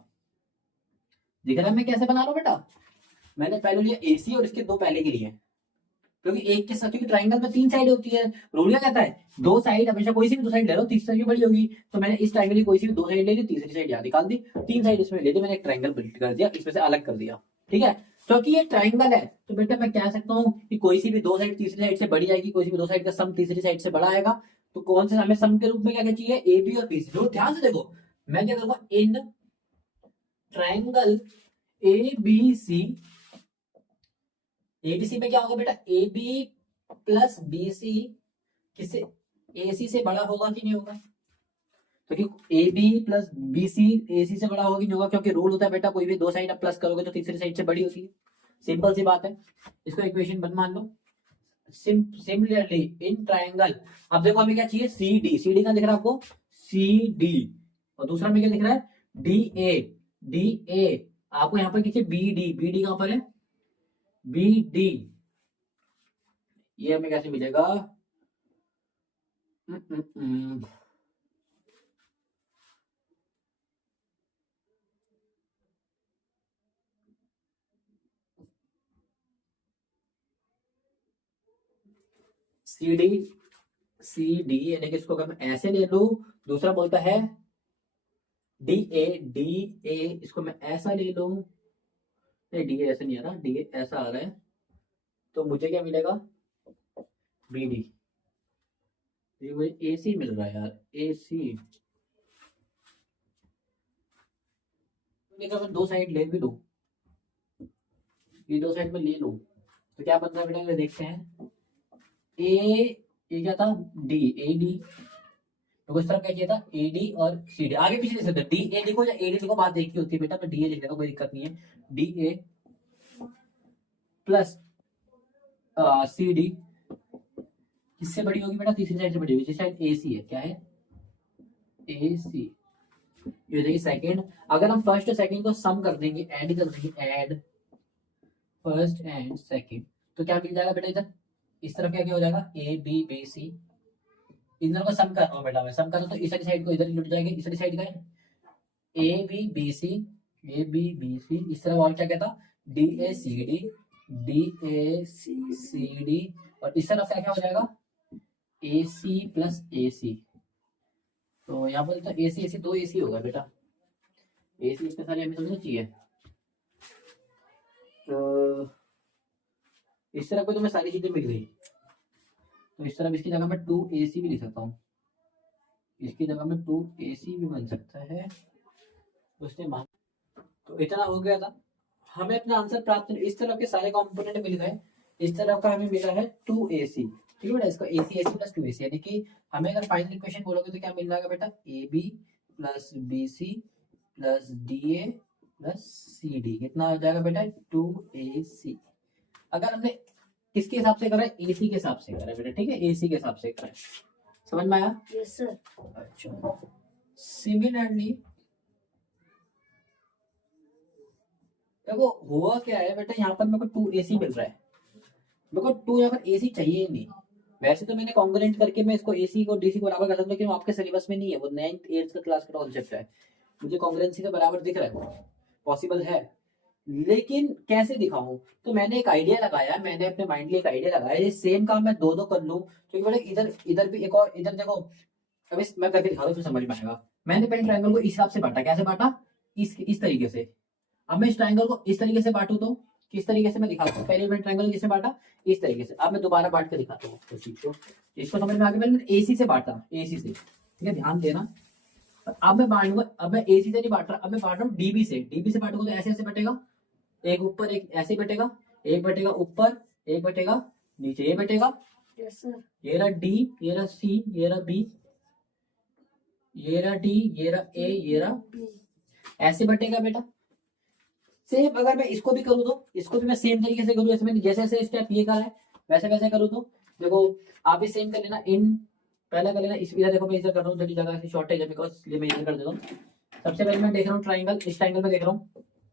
दिख रहा है मैं कैसे बना रहा हूं बेटा। मैंने पहले लिया ए सी और इसके 2 पहले के लिए, क्योंकि एक के साथ, क्योंकि ट्रायंगल में 3 साइड होती है, रूल क्या कहता है, 2 साइड हमेशा, कोई सी भी 2 साइड ले लो, तीसरी साइड बड़ी होगी, तो मैंने इस ट्रायंगल की कोई सी भी 2 साइड ले ली, तीसरी साइड यहाँ निकाल दी, 3 साइड इसमें ले ली, मैंने एक ट्रायंगल बिल्ड कर दिया, इसमें से अलग कर दिया, ठीक है। क्योंकि ये ट्रायंगल है तो बेटा मैं कह सकता हूँ कि कोई सी भी 2 साइड तीसरी साइड से बड़ी आएगी, कोई सी भी 2 साइड का सम तीसरी साइड से बड़ा आएगा, तो कौन से हमें सम के रूप में क्या क्या चाहिए, ए बी और बी सी। तो ध्यान से देखो, मैं क्या करूंगा, in triangle A B C, ABC में क्या होगा बेटा, A B plus B C किससे, ए सी से बड़ा होगा कि नहीं होगा, क्योंकि A B plus B C A C से बड़ा होगा कि नहीं होगा, क्योंकि रूल होता है बेटा कोई भी 2 साइड आप प्लस करोगे तो तीसरी साइड से बड़ी होती है, सिंपल सी बात है, इसको इक्वेशन 1 मान लो। सिमिलरली इन ट्रायंगल, अब देखो हमें क्या चाहिए, सी डी, सी डी का दिख रहा है आपको, सी डी, और दूसरा में क्या दिख रहा है, डी ए, डी ए, आपको यहाँ पर क्या चाहिए, बी डी, बी डी कहां पर है, बी डी, ये हमें कैसे मिलेगा, हम्म, हम्म, हम्म। सी डी, सी डी, यानी कि इसको अगर मैं ऐसे ले लूं, दूसरा बोलता है डी ए, डी ए, इसको मैं ऐसा ले लूं, नहीं डी ए ऐसे नहीं आ रहा, डी ए ऐसा आ रहा है, तो मुझे क्या मिलेगा, बी डी, ये मुझे ए सी मिल रहा है यार, ए सी। अगर मैं 2 साइड ले भी लूं, ये 2 साइड में ले लूं, तो क्या बनता है बेटा, ये देखते हैं, ए, ये क्या था, डी, ए डी, तो इस तरह क्या किया था, ए डी और सी डी, आगे पीछे लिख सकते, डी ए लिखो या ए डी लिखो, बात एक ही होती है बेटा, तो डी ए लिख लेगा, कोई दिक्कत नहीं है, D A plus C D, किससे बड़ी होगी बेटा, तीसरी साइड से बड़ी होगी, जिस साइड ए सी है, क्या है, ए सी, ये देखिए सेकंड, अगर हम फर्स्ट और सेकंड को सम कर देंगे, ऐड कर देंगे, ऐड फर्स्ट एंड सेकंड, तो क्या मिल जाएगा बेटा इधर, इस तरफ क्या क्या हो जाएगा, ए बी बी सी, इन दोनों को सम कर रहा हूँ बेटा मैं, सम कर रहा हूँ तो इस वाली साइड को इधर लुट जाएगा, इस वाली साइड का है A B B C, A B B C, इस तरफ और क्या कहता, D A C D, D A C D, और इस तरफ क्या क्या हो जाएगा, ए सी प्लस ए सी, तो यहाँ पर तो ए सी ए सी, दो ए सी होगा बेटा, ए सी इतने सारे हमें समझना चाहिए। तो इस तरफ को तो मैं सारी चीजें मिल गई, तो इस तरफ इसकी जगह मैं टू ए सी भी लिख सकता हूँ, इसकी जगह में टू ए सी भी बन सकता है, तो उसने मान, तो इतना हो गया था, हमें अपना आंसर प्राप्त, इस तरफ के सारे कंपोनेंट मिल गए, इस तरफ का हमें मिला है टू ए सी, ठीक है बेटा, इसका ए सी प्लस टू ए सी, यानी कि हमें अगर फाइनल इक्वेशन बोलोगे तो क्या मिल जाएगा बेटा, A B plus B C plus D A plus C D, कितना हो जाएगा बेटा, टू ए सी। अगर हमने किसके हिसाब से करा है, ए सी के हिसाब से करा है बेटा, ठीक है, ए सी के हिसाब से करा है, समझ में आया। Yes sir. अच्छा, सिमिलरली देखो हुआ क्या है बेटा, यहाँ पर मेरे को टू ए सी मिल रहा है, मेरे को टू यहाँ पर ए सी चाहिए ही नहीं, वैसे तो मैंने कॉन्ग्रुएंट करके मैं इसको एसी को डीसी को बराबर कर सकता हूँ, लेकिन वो आपके सिलेबस में नहीं है, वो 9th 8th का क्लास का कॉन्सेप्ट है, मुझे कॉन्ग्रुएंसी से बराबर दिख रहा है, पॉसिबल है, लेकिन कैसे दिखाऊं, तो मैंने एक आइडिया लगाया, मैंने अपने माइंड में एक आइडिया लगाया, ये सेम काम मैं दो दो कर लूं, क्योंकि बोले इधर इधर भी एक और, इधर देखो, अब मैं करके दिखा दूं फिर समझ में आएगा। मैंने पहले ट्रायंगल को इस हिसाब से बांटा, कैसे बांटा, इस तरीके से, अब मैं इस ट्रायंगल को इस तरीके से बांटू तो किस तरीके से मैं दिखाता हूँ, पहले मैंने ट्रायंगल किससे बांटा, इस तरीके से, अब मैं दोबारा बांट के दिखाता हूँ तो चीज को, इसको समझ में आ गया, मैंने एसी से बांटा, एसी से, ठीक है, ध्यान देना। अब मैं बांटूंगा, अब मैं एसी से नहीं बांट रहा, अब मैं बांट रहा हूँ डीबी से, डीबी से बांटूंगा तो ऐसे ऐसे बटेगा, एक ऊपर एक ऐसे बटेगा, एक बटेगा ऊपर, एक बटेगा नीचे, ये बटेगा, यस सर। ये रहा डी, ये रहा सी, ये रहा बी, ये रहा डी, ये रहा ए, ये रहा बी। ऐसे बटेगा बेटा। सेम अगर मैं इसको भी करूँ तो इसको भी मैं सेम तरीके से करूँ, जैसे मैंने जैसे जैसे स्टेप ये करा है वैसे वैसे करूँ तो देखो, आप भी सेम कर लेना, इन पहला कर लेना, इस इधर देखो मैं इधर कर रहा हूँ, थोड़ी जगह से शॉर्टेज है बिकॉज इसलिए मैं इधर कर देता हूँ। सबसे पहले मैं देख रहा हूँ ट्राइंगल, इस ट्राइंगल में देख रहा हूँ,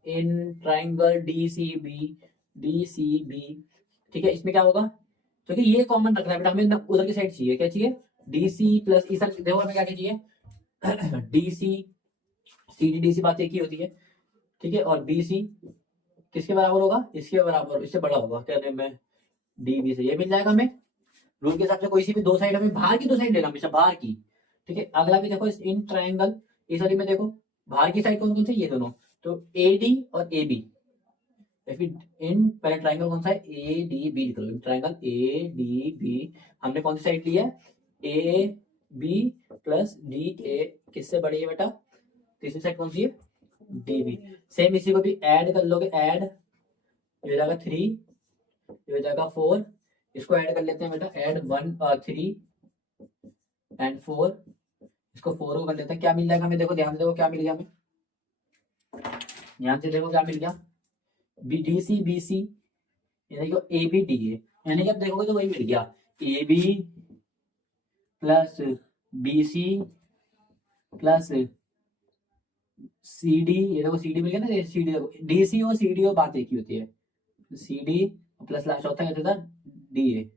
in triangle D C B, ठीक है, इसमें क्या होगा, क्योंकि ये कॉमन रखना है बेटा, हमें उधर की साइड चाहिए, क्या चाहिए, डी सी प्लस इस देखो हमें क्या चाहिए, डी सी डी सी बात एक ही होती है, ठीक है, और बी सी किसके बराबर होगा, इसके बराबर, इससे बड़ा होगा, क्या नेम है, डी बी से, ये मिल जाएगा हमें, रूल के हिसाब से कोई सी भी दो साइड, हमें बाहर की दो साइड लेना हमेशा, बाहर की, ठीक है। अगला भी देखो, इन ट्रायंगल इस वाली में देखो, बाहर की साइड कौन कौन सी, ये दोनों, तो ए डी और ए बी, इन पहले ट्रायंगल कौन सा है, ए डी बी लिख लो, ट्रायंगल ए डी बी, हमने कौन सी साइड ली है, A B plus D A, किससे बड़ी है बेटा, तीसरी साइड कौन सी है, डी बी। सेम इसी को भी ऐड कर लोगे, ऐड, ये हो जाएगा 3, ये हो जाएगा 4, इसको ऐड कर लेते हैं बेटा, ऐड 1 3 एंड 4, इसको 4 को कर लेते हैं, क्या मिल जाएगा हमें, देखो ध्यान से देखो क्या मिल गया हमें, ध्यान से देखो क्या मिल गया, B D C B C, यानी कि ए बी डी ए, यानी कि अब देखोगे तो वही मिल गया, A B plus B C plus C D, ये देखो सी डी मिल गया ना, सी डी देखो, डी सी और सी डी और बात एक ही होती है, सी डी प्लस लास्ट होता है डी ए,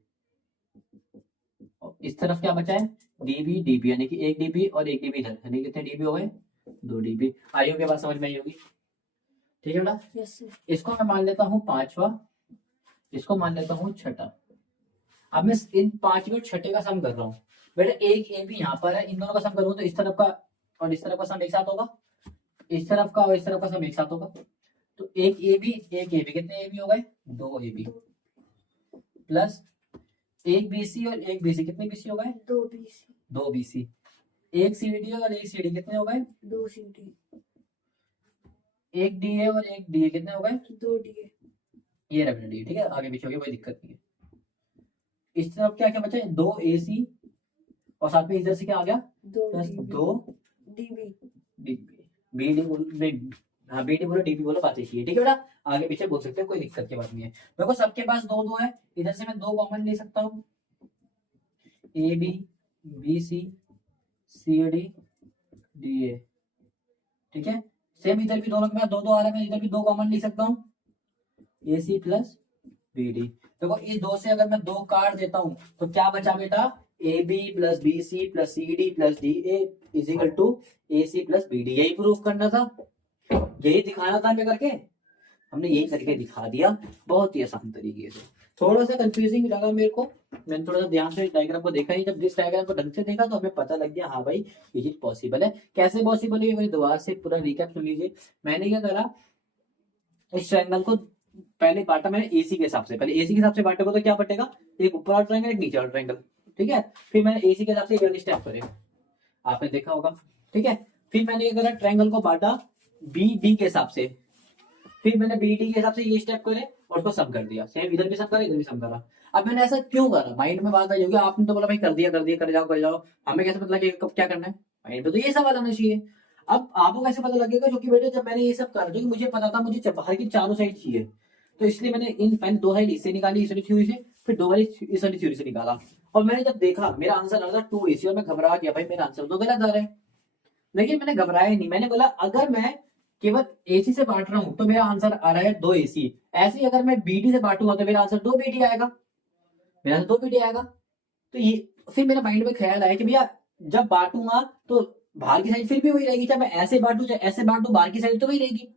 इस तरफ क्या बचा है, डीबी डीबी, यानी कि एक डीबी और एक डीबी इधर, यानी कितने डीबी हो गए, 2 डीबी। आयु के बाद समझ में आई होगी, ठीक है बेटा। Yes sir. इसको मैं मान लेता हूँ 5वां, इसको मान लेता हूँ 6ठा। अब मैं इन 5वें और 6ठे का सम कर रहा हूँ बेटा, एक ए भी यहाँ पर है, इन दोनों का सम करूँ तो इस तरफ का और इस तरफ का सम एक साथ होगा, इस तरफ का और इस तरफ का सम एक साथ होगा, तो एक ए बी, कितने ए बी हो गए, 2 ए बी, प्लस एक बी सी और एक बी सी, कितने बी सी हो गए, 2 बी सी। 2 बी सी, एक सी डी और एक सी डी, कितने हो गए, 2 सी डी। एक डी ए और एक डी ए, कितने हो गए, 2 डी ए। ये रहा डी, ठीक है, आगे पीछे हो गया, कोई दिक्कत नहीं है। इस तरफ क्या क्या बचा है, 2 ए सी और साथ में इधर से क्या आ गया, 2 plus D 2 D B. D B D बोलो, हाँ बी डी बोलो डी बी बोलो, बात एक ही है, ठीक है बेटा, आगे पीछे बोल सकते हो, कोई दिक्कत की बात नहीं है। देखो सबके पास 2 2 है, इधर से मैं 2 कॉमन ले सकता हूँ, A B B C C D D A, ठीक है। सेम इधर भी दोनों के पास दो दो आ रहा है, मैं इधर भी दो कॉमन लिख सकता हूँ, ए सी प्लस बी डी। देखो इस दो से अगर मैं दो काट देता हूँ तो क्या बचा बेटा, A B plus B C plus C D plus D A is equal to A C plus B D. यही प्रूफ करना था, यही दिखाना था हमें करके, हमने यही करके दिखा दिया बहुत ही आसान तरीके से। थोड़ा सा कंफ्यूजिंग लगा मेरे को, मैंने थोड़ा सा ध्यान से डायग्राम को देखा ही, जब जिस डायग्राम को ढंग से देखा तो हमें पता लग गया हाँ भाई ये चीज पॉसिबल है। कैसे पॉसिबल है ये दोबारा से पूरा रिकैप सुन लीजिए। मैंने क्या करा, इस ट्रायंगल को पहले बांटा मैंने एसी के हिसाब से, पहले एसी के हिसाब से बांटे को तो क्या बटेगा, एक ऊपर वाला ट्रायंगल एक नीचे वाला ट्रायंगल, ठीक है। फिर मैंने एसी के हिसाब से ये स्टेप करे, आपने देखा होगा, ठीक है। फिर मैंने क्या करा, ट्रायंगल को बांटा बी डी के हिसाब से, फिर मैंने बी डी के हिसाब से ये स्टेप करे और उसको सम कर दिया, सेम इधर भी सम करा इधर भी सम करा। अब मैंने ऐसा क्यों करा, माइंड में बात आई होगी, आपने तो बोला भाई कर दिया कर जाओ, हमें कैसे पता लगेगा कब क्या करना है, माइंड में तो ये सवाल आना चाहिए। अब आपको कैसे पता लगेगा, क्योंकि बेटे जब मैंने ये सब करा, क्योंकि मुझे पता था मुझे बाहर की चारों साइड चाहिए, तो इसलिए मैंने इन पहले दो साइड इससे निकाली इस वाली थ्योरी से, फिर दो वाली इस वाली थ्योरी से निकाला, और मैंने जब देखा मेरा आंसर आ रहा था 2AC और मैं घबरा गया, भाई मेरा आंसर तो गलत आ रहा है। लेकिन मैंने घबराया नहीं, मैंने बोला अगर मैं केवल AC से बांट रहा हूं तो मेरा आंसर आ रहा है 2AC, ऐसे ही अगर मैं BD से बांटूंगा तो मेरा आंसर 2BD आएगा, मेरा आंसर 2BD आएगा। तो ये फिर मेरे माइंड में ख्याल आया कि भैया जब बांटूंगा तो बाहर की साइड फिर भी वही रहेगी, चाहे मैं ऐसे बांटू चाहे ऐसे बांटू, बाहर की साइड तो वही रहेगी।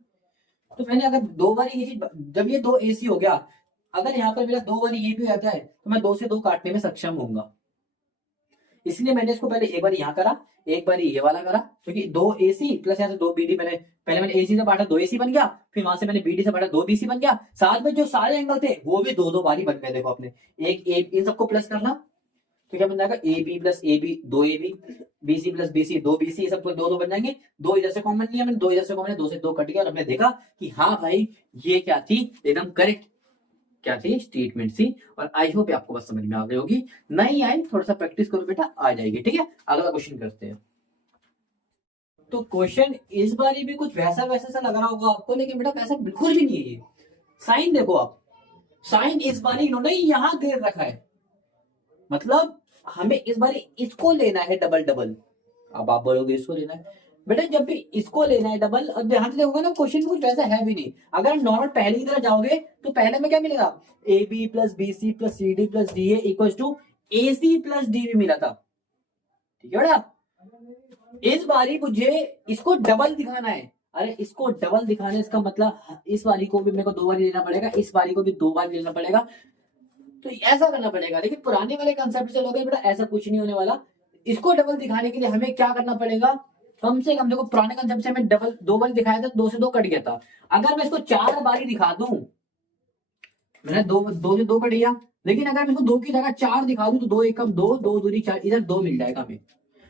तो मैंने अगर दो बार ये चीज, जब ये 2AC हो गया, अगर यहाँ पर मेरा दो बार ये भी हो जाता है तो मैं 2 से 2 काटने में सक्षम होऊंगा, इसलिए मैंने इसको पहले एक बार यहाँ करा एक बार ये वाला करा, क्योंकि 2AC प्लस यहाँ से 2BD, पहले मैंने AC से बांटा 2AC बन गया, फिर वहां से मैंने BD से बांटा 2BC बन गया, साथ में जो सारे एंगल थे वो भी दो दो बारी बन गए। देखो अपने एक इन सबको प्लस करना तो क्या बन जाएगा, AB plus AB 2AB, BC plus BC 2BC, ये सबको दो दो बन जाएंगे। दो इधर से कॉमन लिया मैंने, दो इधर से कॉमन, दो से दो कट गया, और हमने देखा कि हाँ भाई ये क्या थी, एकदम करेक्ट क्या थी स्टेटमेंट थी। और आई होप आपको बस समझ में आ गई होगी, नहीं आई थोड़ा सा प्रैक्टिस करो बेटा आ जाएगी, ठीक है। अगला क्वेश्चन करते हैं। तो क्वेश्चन इस बारी भी कुछ वैसा वैसा सा लग रहा होगा आपको, लेकिन बेटा वैसा बिल्कुल भी नहीं है। ये साइन देखो आप, साइन इस बारी इन्होंने यहां दे रखा है, मतलब हमें इस बारी इसको लेना है डबल डबल। अब आप बोलोगे इसको लेना है, बेटा जब भी इसको लेना है डबल, और ध्यान से देखोगे ना क्वेश्चन कुछ वैसा है भी नहीं। अगर नॉर्मल पहले की तरह जाओगे तो पहले में क्या मिलेगा, AB plus BC plus CD plus DA equal to AC plus DB मिला था, ठीक है बेटा। इस बारी मुझे इसको डबल दिखाना है, अरे इसको डबल दिखाना है, इसका मतलब इस वाली को भी मेरे को दो बार लेना पड़ेगा, इस वाली को भी दो बार लेना पड़ेगा, तो ऐसा करना पड़ेगा। लेकिन पुराने वाले कंसेप्ट से लोगे बेटा ऐसा कुछ नहीं होने वाला। इसको डबल दिखाने के लिए हमें क्या करना पड़ेगा, कम से कम देखो पुराने कंसेप्ट से हमें डबल दो बार दिखाया था, दो से दो कट गया था। अगर मैं इसको चार बारी दिखा दूं, मैंने दो से दो कट गया, लेकिन अगर मैं इसको दो की जगह चार दिखा दूं तो दो एकम दो, दो दूरी चार, इधर दो मिल जाएगा हमें।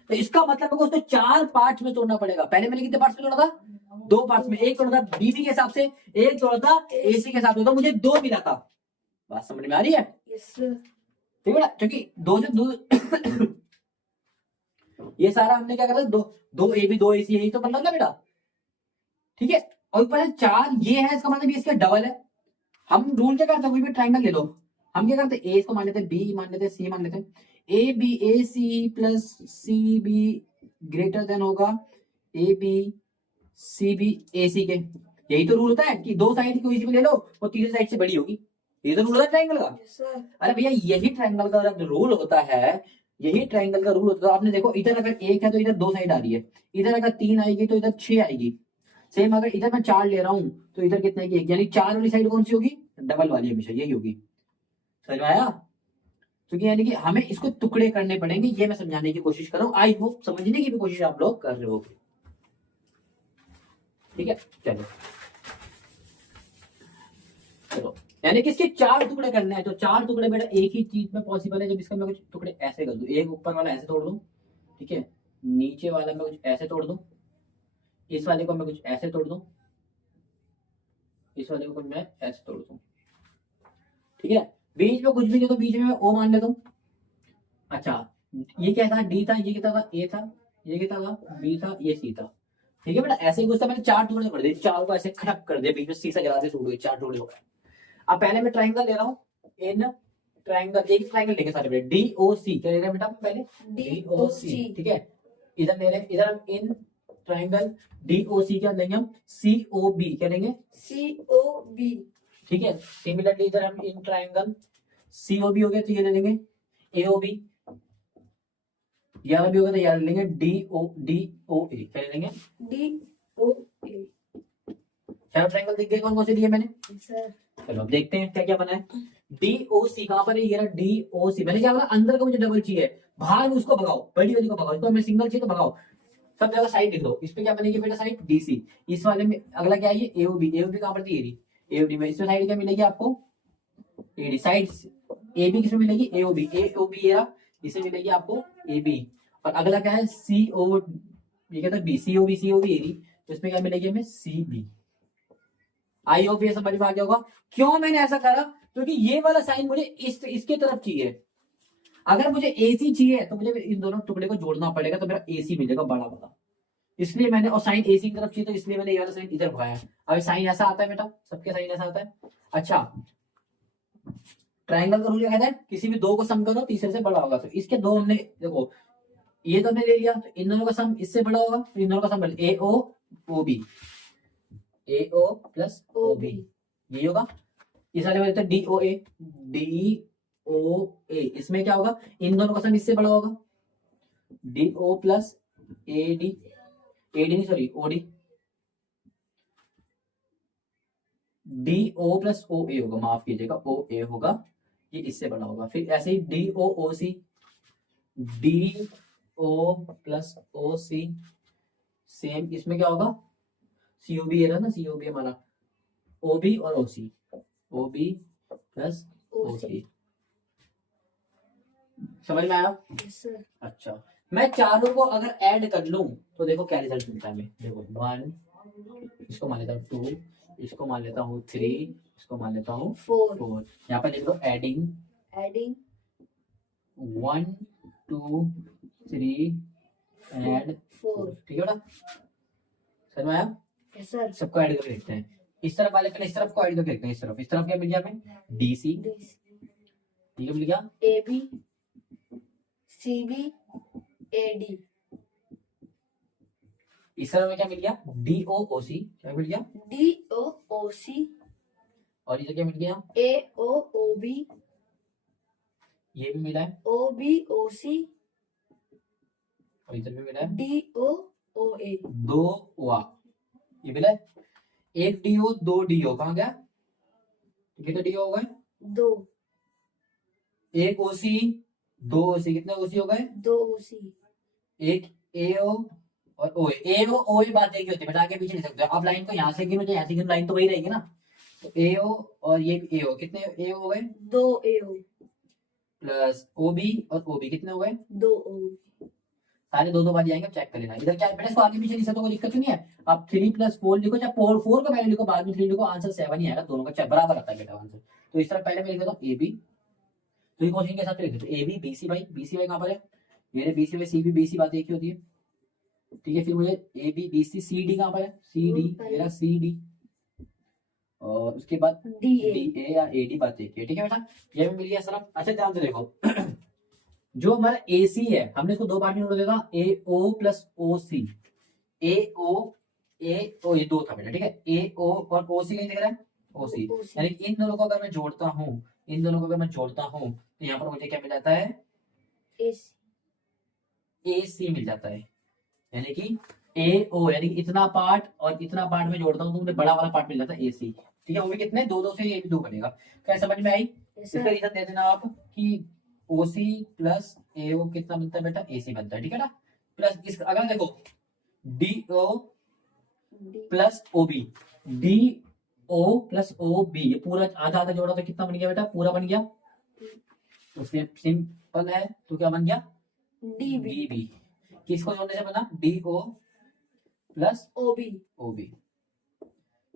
तो इसका मतलब है उसको चार पार्ट में तोड़ना पड़ेगा। पहले मैंने कितने पार्ट्स में तोड़ा था, दो पार्ट्स में, एक तोड़ा था बीबी के हिसाब से, एक तोड़ा था एसी के हिसाब से, तो मुझे दो मिला था। बात समझ में आ रही है, यस सर। ठीक है, क्योंकि दो से दो ये सारा हमने क्या करा, दो दो ए बी दो एसी, यही तो बनना था बेटा, ठीक है। और ऊपर से चार ये है, इसका मतलब इसका डबल है। हम रूल क्या करते हैं, कोई भी ट्राइंगल ले लो, हम क्या करते हैं, ए को मान लेते हैं, बी मान लेते हैं, सी मान लेते हैं, A B A C plus C B greater than होगा A B C B A सी के। यही तो रूल होता है कि दो साइड कोई सी भी ले लो वो तीसरी साइड से बड़ी होगी, ये तो रूल होता है ट्राइंगल का। Yes sir. अरे भैया यही ट्राइंगल का रूल होता है, यही ट्राइंगल का रूल होता है। आपने देखो इधर अगर एक है तो इधर दो साइड आ रही है, इधर अगर तीन आएगी तो इधर छह आएगी। सेम अगर इधर मैं चार ले रहा हूं तो इधर कितने की, यानी चार वाली साइड कौन सी होगी, डबल वाली, हमेशा यही होगी। समझ में आया, क्योंकि यानी कि हमें इसको टुकड़े करने पड़ेंगे, ये मैं समझाने की कोशिश कर रहा हूँ। आई होप समझने की भी कोशिश आप लोग कर रहे हो, ठीक है। चलो चलो, यानी कि इसके चार टुकड़े करने हैं, तो चार टुकड़े बेटा एक ही चीज में पॉसिबल है। जब इसका मैं कुछ टुकड़े ऐसे कर दूं, एक ऊपर वाला ऐसे तोड़ दूं, ठीक है, नीचे वाला मैं कुछ ऐसे तोड़ दूं, इस वाले को मैं कुछ ऐसे तोड़ दूं, इस वाले को कुछ मैं ऐसे तोड़ दूं, ठीक है। बीच में कुछ भी नहीं तो बीच में मैं ओ मान लेता हूं। अच्छा ये क्या था, डी था, ये क्या था, ए था, ये क्या था, बी था, ये सी था, ठीक है बेटा। ऐसे ही कुछ था, मैंने चार टुकड़े कर दिए, चार को ऐसे खड़क कर दिया, बीच में सी सा जला दे, टूट गए, चार टुकड़े हो गए। अब पहले मैं ट्राइंगल ले रहा हूँ, इन ट्राइंगल, एक ट्राइंगल लेंगे सारे बेटा, डी ओ सी क्या ले रहे हैं बेटा, पहले डी ओ सी, ठीक है। इधर ले रहे हैं, इधर हम इन ट्राइंगल DOC क्या लेंगे हम, COB क्या लेंगे, COB। ठीक है। सिमिलरली इधर हम इन ट्राइंगल COB हो गया तो ये ले लेंगे AOB, यहाँ भी होगा तो यहाँ ले लेंगे DOA क्या ले लेंगे, DOA। चार ट्राइंगल दिख गए कौन कौन से दिए मैंने। सर चलो अब देखते हैं क्या क्या बना है। DOC कहां पर है, ये रहा DOC। मैंने क्या बोला, अंदर का मुझे डबल चाहिए, बाहर में उसको भगाओ, बड़ी वाली को भगाओ, इसको हमें सिंगल चाहिए तो भगाओ। सब जगह साइड लिख दो, इस पे क्या बनेगी बेटा साइड DC। इस वाले में अगला क्या है ये AOB कहां पर थी, AOB में, इसमें साइड क्या मिलेगी आपको AD। साइड AB किसमें मिलेगी, AOB ये रहा, इसमें मिलेगी आपको AB। और अगला क्या है CO, ये क्या था B, COB AD, तो इसमें क्या मिलेगी हमें CB। आई होप ये समझ में आ गया होगा। क्यों मैंने ऐसा करा, क्योंकि ये वाला साइन मुझे इसके तरफ चाहिए। अगर मुझे AC चाहिए तो मुझे इन दोनों टुकड़े को जोड़ना पड़ेगा, तो मेरा AC मिलेगा बड़ा वाला, इसलिए मैंने, और साइन AC की तरफ चाहिए तो इसलिए मैंने ये वाला साइन इधर भगाया। अब साइन ऐसा आता है बेटा, सबके साइन ऐसा आता है। अच्छा, ट्राइंगल का रूल क्या कहता है, किसी भी दो को सम करो तीसरे से बड़ा होगा, तो इसके दो हमने देखो, ये तो हमने ले लिया, तो इन दोनों का सम इससे बड़ा होगा, तो इन दोनों का सम AO प्लस OB यही होगा। इस वाले में DOA, इसमें क्या होगा, इन दोनों का सम इससे बड़ा होगा, DO प्लस AD नहीं sorry OD, DO plus OA होगा, माफ कीजिएगा OA होगा, ये इससे बड़ा होगा। फिर ऐसे ही DOOC, DO plus OC, same इसमें क्या होगा, COB ये रहा ना, COB हमारा, OB और OB प्लस OC। समझ में आया। सर अच्छा, मैं चारों को अगर ऐड कर लूं तो देखो क्या रिजल्ट मिलता है हमें। देखो 1, इसको मान लेता हूँ 2, इसको मान लेता हूँ 3, इसको मान लेता हूँ 4। यहाँ पर देख लो एडिंग 1 2 3 एंड 4, ठीक है बेटा, समझ में आया। सर सबको ऐड करके देखते हैं। इस तरफ वाले पहले इस तरफ को ऐड करके देखते हैं। इस तरफ क्या मिल गया हमें, DC, ठीक है, मिल गया AB CB AD। इस तरफ में क्या मिल गया, DOOC, क्या मिल गया, DOOC और इधर क्या मिल गया, AOOB ये भी मिला है, OBOC और इधर भी मिला है, DOOA। 2 OA ये मिला है। एक DO 2 DO कहाँ गया, कितने DO हो गए, 2 एक OC 2 OC, कितने OC हो गए, 2 OC। एक AO और OA बात एक ही होती है बेटा, आगे पीछे नहीं सकते आप। लाइन को यहाँ से गिनो यहाँ से गिनो, लाइन तो वही रहेगी ना। तो AO और ये AO, कितने AO हो गए, 2 AO प्लस OB और OB कितने हो गए, 2 OB। सारे दो बार आएंगे, चेक कर लेना। इधर क्या बेटा, इसको आगे पीछे नहीं सकते, कोई दिक्कत नहीं है। आप 3 + 4 लिखो, चाहे 4 का पहले लिखो बाद में 3 लिखो, आंसर 7 ही आएगा, दोनों का बराबर आता है बेटा आंसर। तो इस तरह पहले मैं लिख देता हूँ AB, तो ये क्वेश्चन के साथ लिख देते AB BC बाई कहाँ पर है, ये BC बाई CB, BC बात एक ही होती है, ठीक है। फिर मुझे AB BC CD कहाँ पर है, CD मेरा CD, और उसके बाद DA या AD बात एक ही है, ठीक है बेटा, ये भी मिल गया सर। अच्छा ध्यान से देखो जो हमारा AC है, हमने इसको 2 पार्ट में तोड़ देगा, AO प्लस OC, AO ये 2 था बेटा, ठीक है। AO और OC नहीं दिख रहा है, OC, यानी इन दोनों को अगर मैं जोड़ता हूँ, तो यहाँ पर मुझे क्या मिल जाता है, AC मिल जाता है, यानी कि AO, यानी कि इतना पार्ट और इतना पार्ट में जोड़ता हूँ तो मुझे बड़ा वाला पार्ट मिल जाता है AC, ठीक है। वो भी कितने, 2 से ये भी 2 बनेगा। क्या समझ में आई। इसका रीजन दे देना आप कि OC प्लस AO कितना बनता है बेटा, AC बनता है, ठीक है ना। प्लस इस अगर देखो DO plus OB, DO plus OB, ये पूरा आधा आधा जोड़ा तो कितना बन गया बेटा, पूरा बन गया। तो सिंपल है, तो क्या बन गया, DB। किसको जोड़ने से बना, DO प्लस OB।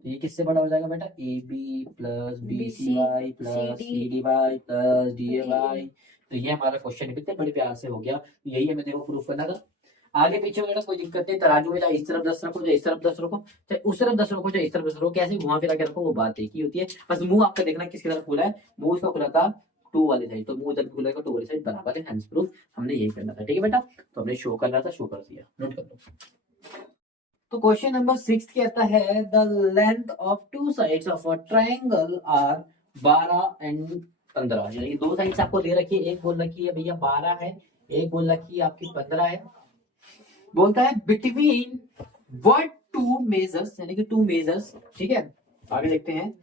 ये किससे बड़ा हो जाएगा बेटा, AB plus BCY plus CDY plus DAY। तो ये हमारा क्वेश्चन कितने बड़े प्यार से हो गया। यही हमें देखो प्रूफ करना था। आगे पीछे वगैरह कोई दिक्कत नहीं, तराजू में चाहे इस तरफ 10 रखो, चाहे इस तरफ 10 रखो, चाहे उस तरफ 10 रखो, चाहे इस तरफ 10 रखो, कैसे घुमा फिरा के रखो, वो बात एक ही होती है। बस मुंह आपका देखना किसकी तरफ खुला है, मुंह इसका खुला था 2 वाली साइड, तो मुंह जब खुलेगा 2 वाली साइड बराबर है, हेंस प्रूफ हमने यही करना था, ठीक है बेटा। तो हमने शो करना था, शो कर दिया, नोट कर लो। तो क्वेश्चन नंबर 6 कहता है the length of two sides of a triangle are 12 and 15। यानी कि दो साइड्स आपको दे रखी है, एक बोल रखी है भैया 12 है, एक बोल रखी है आपकी 15 है। बोलता है बिटवीन व्हाट टू मेजर्स, यानी कि टू मेजर्स, ठीक है। आगे देखते हैं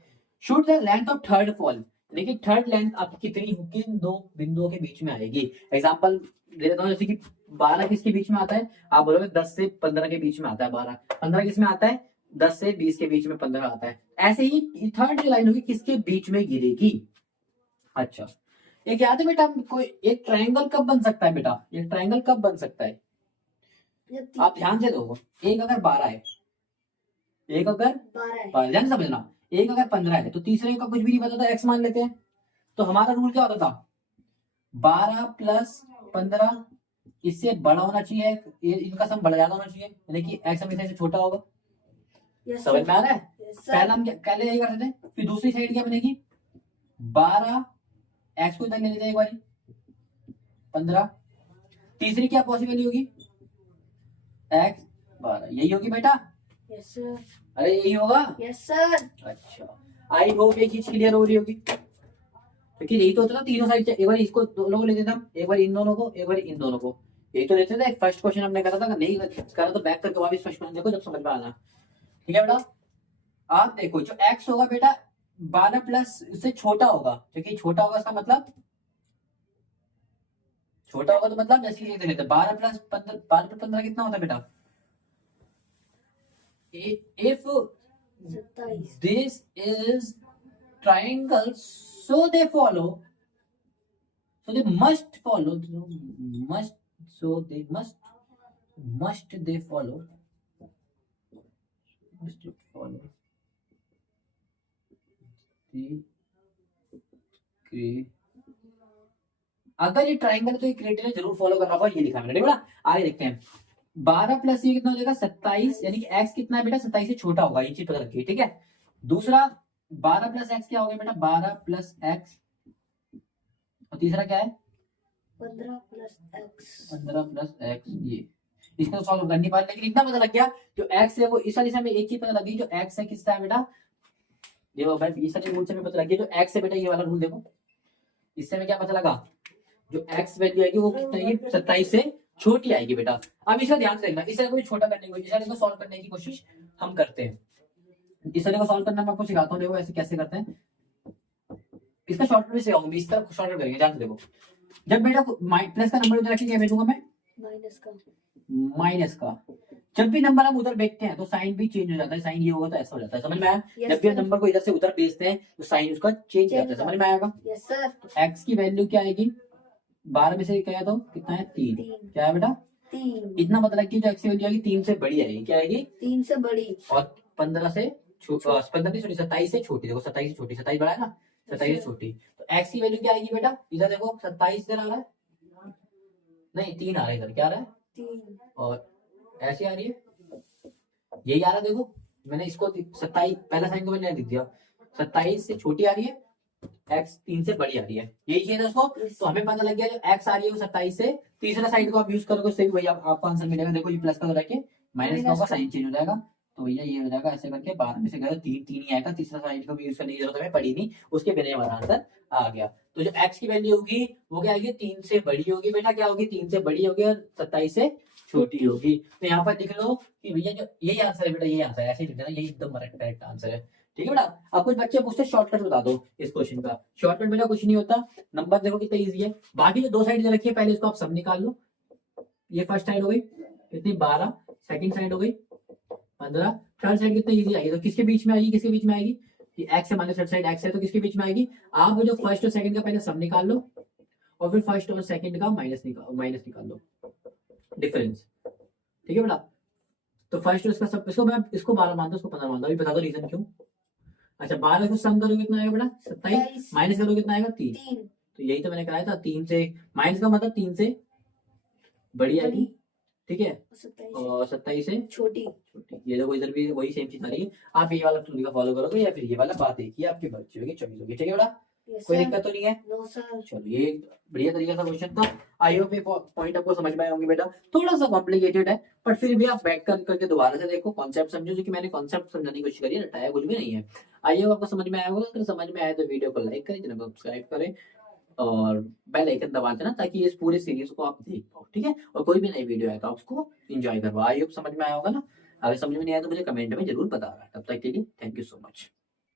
should the length of third fall, यानी कि थर्ड लेंथ आपकी कितनी किन दो बिंदुओं के बीच में आएगी। एग्जांपल दे देता हूं, जैसे कि 12 किसके बीच में आता है, आप बोलोगे 10 से 15 के बीच में आता है 12, 15 किस में आता है 10 से 20 के बीच में 15 आता है। ऐसे ही थर्ड लाइन होगी किसके बीच में गिरेगी। अच्छा, एक याद है बेटा, कोई एक ट्रायंगल कब बन सकता है बेटा, एक ट्रायंगल कब बन सकता है, जब आप ध्यान से दो। एक अगर 12 है, एक अगर 12 है। ध्यान से समझना, एक अगर 15 है तो तीसरे का कुछ भी नहीं पता था, एक्स मान लेते हैं। तो हमारा रूल क्या होता था, 12 प्लस 15 इससे बड़ा होना चाहिए, ये इनका सम बड़ा ज्यादा होना चाहिए, यानी कि एक्स हमेशा से छोटा होगा। यस समझ सर। में आ रहा है। Yes sir. पहला हम पहले यही करते थे, फिर दूसरी साइड क्या बनेगी 12 एक्स को इधर ले लेते हैं एक बारी 15, तीसरी क्या पॉसिबल होगी एक्स 12, यही होगी बेटा। Yes sir. अरे यही होगा। Yes sir. अच्छा, आई होप ये चीज क्लियर हो रही होगी, क्योंकि यही तो होता था तीनों साइड, एक बार इसको दोनों को लेते थे हम, एक बार इन दोनों को, एक बार इन दोनों को, यही तो लेते थे। फर्स्ट क्वेश्चन हमने करा था, नहीं करा तो बैक करके वापस फर्स्ट क्वेश्चन देखो जब समझ में आना। ठीक है बेटा, आप देखो जो एक्स होगा बेटा 12 प्लस इससे छोटा होगा, क्योंकि छोटा होगा इसका मतलब छोटा होगा, तो मतलब जैसे कि लेते 12 प्लस 15, 12 प्लस 15 कितना होता है बेटा, if 27। this is triangle, so they follow, so they must follow, must, so they must they follow, must follow the अगर ये ट्राइंगल तो ये क्राइटेरिया जरूर फॉलो करना होगा, ये लिखा है मैंने। बेटा आगे देखते हैं, 12 प्लस ये कितना हो जाएगा 27, यानी कि x कितना है बेटा 27 से छोटा होगा, ये चीज पता रखिए। ठीक है, दूसरा 12 प्लस एक्स क्या हो गया बेटा 12 प्लस एक्स, और तीसरा क्या है 15 प्लस एक्स। 15 plus x. ये इसको सॉल्व कर नहीं पाए, लेकिन इतना पता लग गया जो x है वो इस वाली से हमें एक चीज पता लग गई, जो x है किसका है बेटा, देखो भाई इस वाले रूल से हमें पता लग गया जो x है बेटा, ये वाला रूल देखो, इससे हमें क्या पता लगा, जो x वैल्यू आएगी वो कितना है 27 से छोटी आएगी बेटा। अब इसका ध्यान से देखना, इस तरह को छोटा करने की कोशिश, इसको सॉल्व करने की कोशिश हम करते हैं। इस तरह को सॉल्व करना मैं आपको सिखाता हूँ, देखो ऐसे कैसे करते हैं। इसका शॉर्टकट भी सिखाऊंगी, इस तरह शॉर्टकट करेंगे, ध्यान से देखो। जब बेटा प्लस का नंबर उधर रखेंगे, क्या भेजूंगा मैं माइनस का। जब भी नंबर हम उधर भेजते हैं तो साइन भी चेंज हो जाता है, साइन ये होगा तो ऐसा हो जाता है, समझ में आया। Yes, जब भी हम sir. नंबर को इधर से उधर भेजते हैं तो साइन उसका चेंज हो जाता है, समझ में आएगा। Yes sir. तो x की वैल्यू क्या आएगी 12 में से क्या है तो कितना है 3, क्या है बेटा 3। इतना पता लग कि जो x की वैल्यू आएगी 3 से बड़ी आएगी, क्या आएगी 3 से बड़ी, और 15 से 15 नहीं सॉरी 27 से छोटी। देखो 27 से छोटी, 27 बड़ा है ना, 27 से छोटी। तो x की वैल्यू क्या आएगी बेटा, इधर देखो 27 इधर आ रहा है, नहीं 3 आ रहा है इधर, क्या आ रहा है 3। और ऐसे आ रही है, यही आ रहा है। देखो मैंने इसको 27 पहला साइन को मैंने लिख दिया, 27 से छोटी आ रही है, x 3 से बड़ी आ रही है, यही चाहिए था उसको। तो हमें पता लग गया जो x आ रही है वो 27 से, तीसरा साइड को आप यूज करोगे उससे भी भैया आपको आंसर मिलेगा। देखो ये प्लस का रह के माइनस का होगा, साइन चेंज हो जाएगा, तो भैया ये हो जाएगा ऐसे करके 12 में से गया 3 3 ही आएगा, तीसरा साइड को भी यूज करने की जरूरत हमें पड़ी नहीं, उसके बिना हमारा आंसर आ गया। तो जो x की वैल्यू होगी वो क्या आएगी 3 से बड़ी होगी बेटा, क्या होगी 3 से बड़ी होगी और 27 से छोटी होगी। तो यहाँ पर लिख लो कि भैया जो यही आंसर है बेटा, यही आंसर है, ऐसे ही लिख देना, यही एकदम करेक्ट आंसर है। ठीक है बेटा, अब कुछ बच्चे पूछते शॉर्टकट बता दो इस क्वेश्चन का। शॉर्टकट बेटा कुछ नहीं होता, नंबर देखो कितना इजी है। बाकी जो दो साइड रखी है पहले इसको आप सब निकाल लो। ये फर्स्ट साइड हो गई कितनी 12, सेकंड साइड हो गई 15, थर्ड साइड कितना इजी आएगी, तो किसके बीच में आएगी, किसके बीच में आएगी कि x है, मान लो थर्ड साइड x है तो किसके बीच में आएगी। आप जो फर्स्ट और सेकंड का पहले सब निकाल लो और फिर फर्स्ट और सेकंड का माइनस निकाल लो, डिफरेंस। ठीक है बेटा, तो फर्स्ट इसका सब, इसको मैं इसको 12 मानता हूं, इसको 15 मानता हूं, अभी बता दो रीजन क्यों। अच्छा 12 को सम करोगे कितना आएगा बेटा 27, माइनस करोगे कितना आएगा 3, तो यही तो मैंने कराया था, 3 से माइनस का मतलब 3 से बड़ी आएगी, ठीक है, और 27 से छोटी। ये देखो इधर भी वही सेम चीज आ रही है, आप ये वाला तरीका फॉलो करोगे या फिर ये वाला बात एक ही आपके बच्चे होगी 24 होगी। ठीक है बेटा, यस कोई सर। दिक्कत तो नहीं है? No sir. चलो ये बढ़िया तरीके का क्वेश्चन था। आई होप ये पॉइंट आपको समझ में आए होंगे बेटा। थोड़ा सा कॉम्प्लिकेटेड है पर फिर भी आप बैक करके दोबारा से देखो, कॉन्सेप्ट समझो, जो कि मैंने कॉन्सेप्ट समझाने की कोशिश करी है, रटाया कुछ भी नहीं है। आई होप आपको समझ में आया होगा। अगर समझ में आया तो वीडियो को लाइक करें, चैनल को सब्सक्राइब करें और बेल आइकन दबा देना ताकि इस पूरे सीरीज को आप देख पाओ, ठीक है। और कोई भी नई वीडियो आए तो आप उसको एंजॉय करवाओ। आई होप समझ में आया होगा ना। अगर समझ में नहीं आया तो मुझे कमेंट में जरूर बताना। तब तक के लिए थैंक यू सो मच।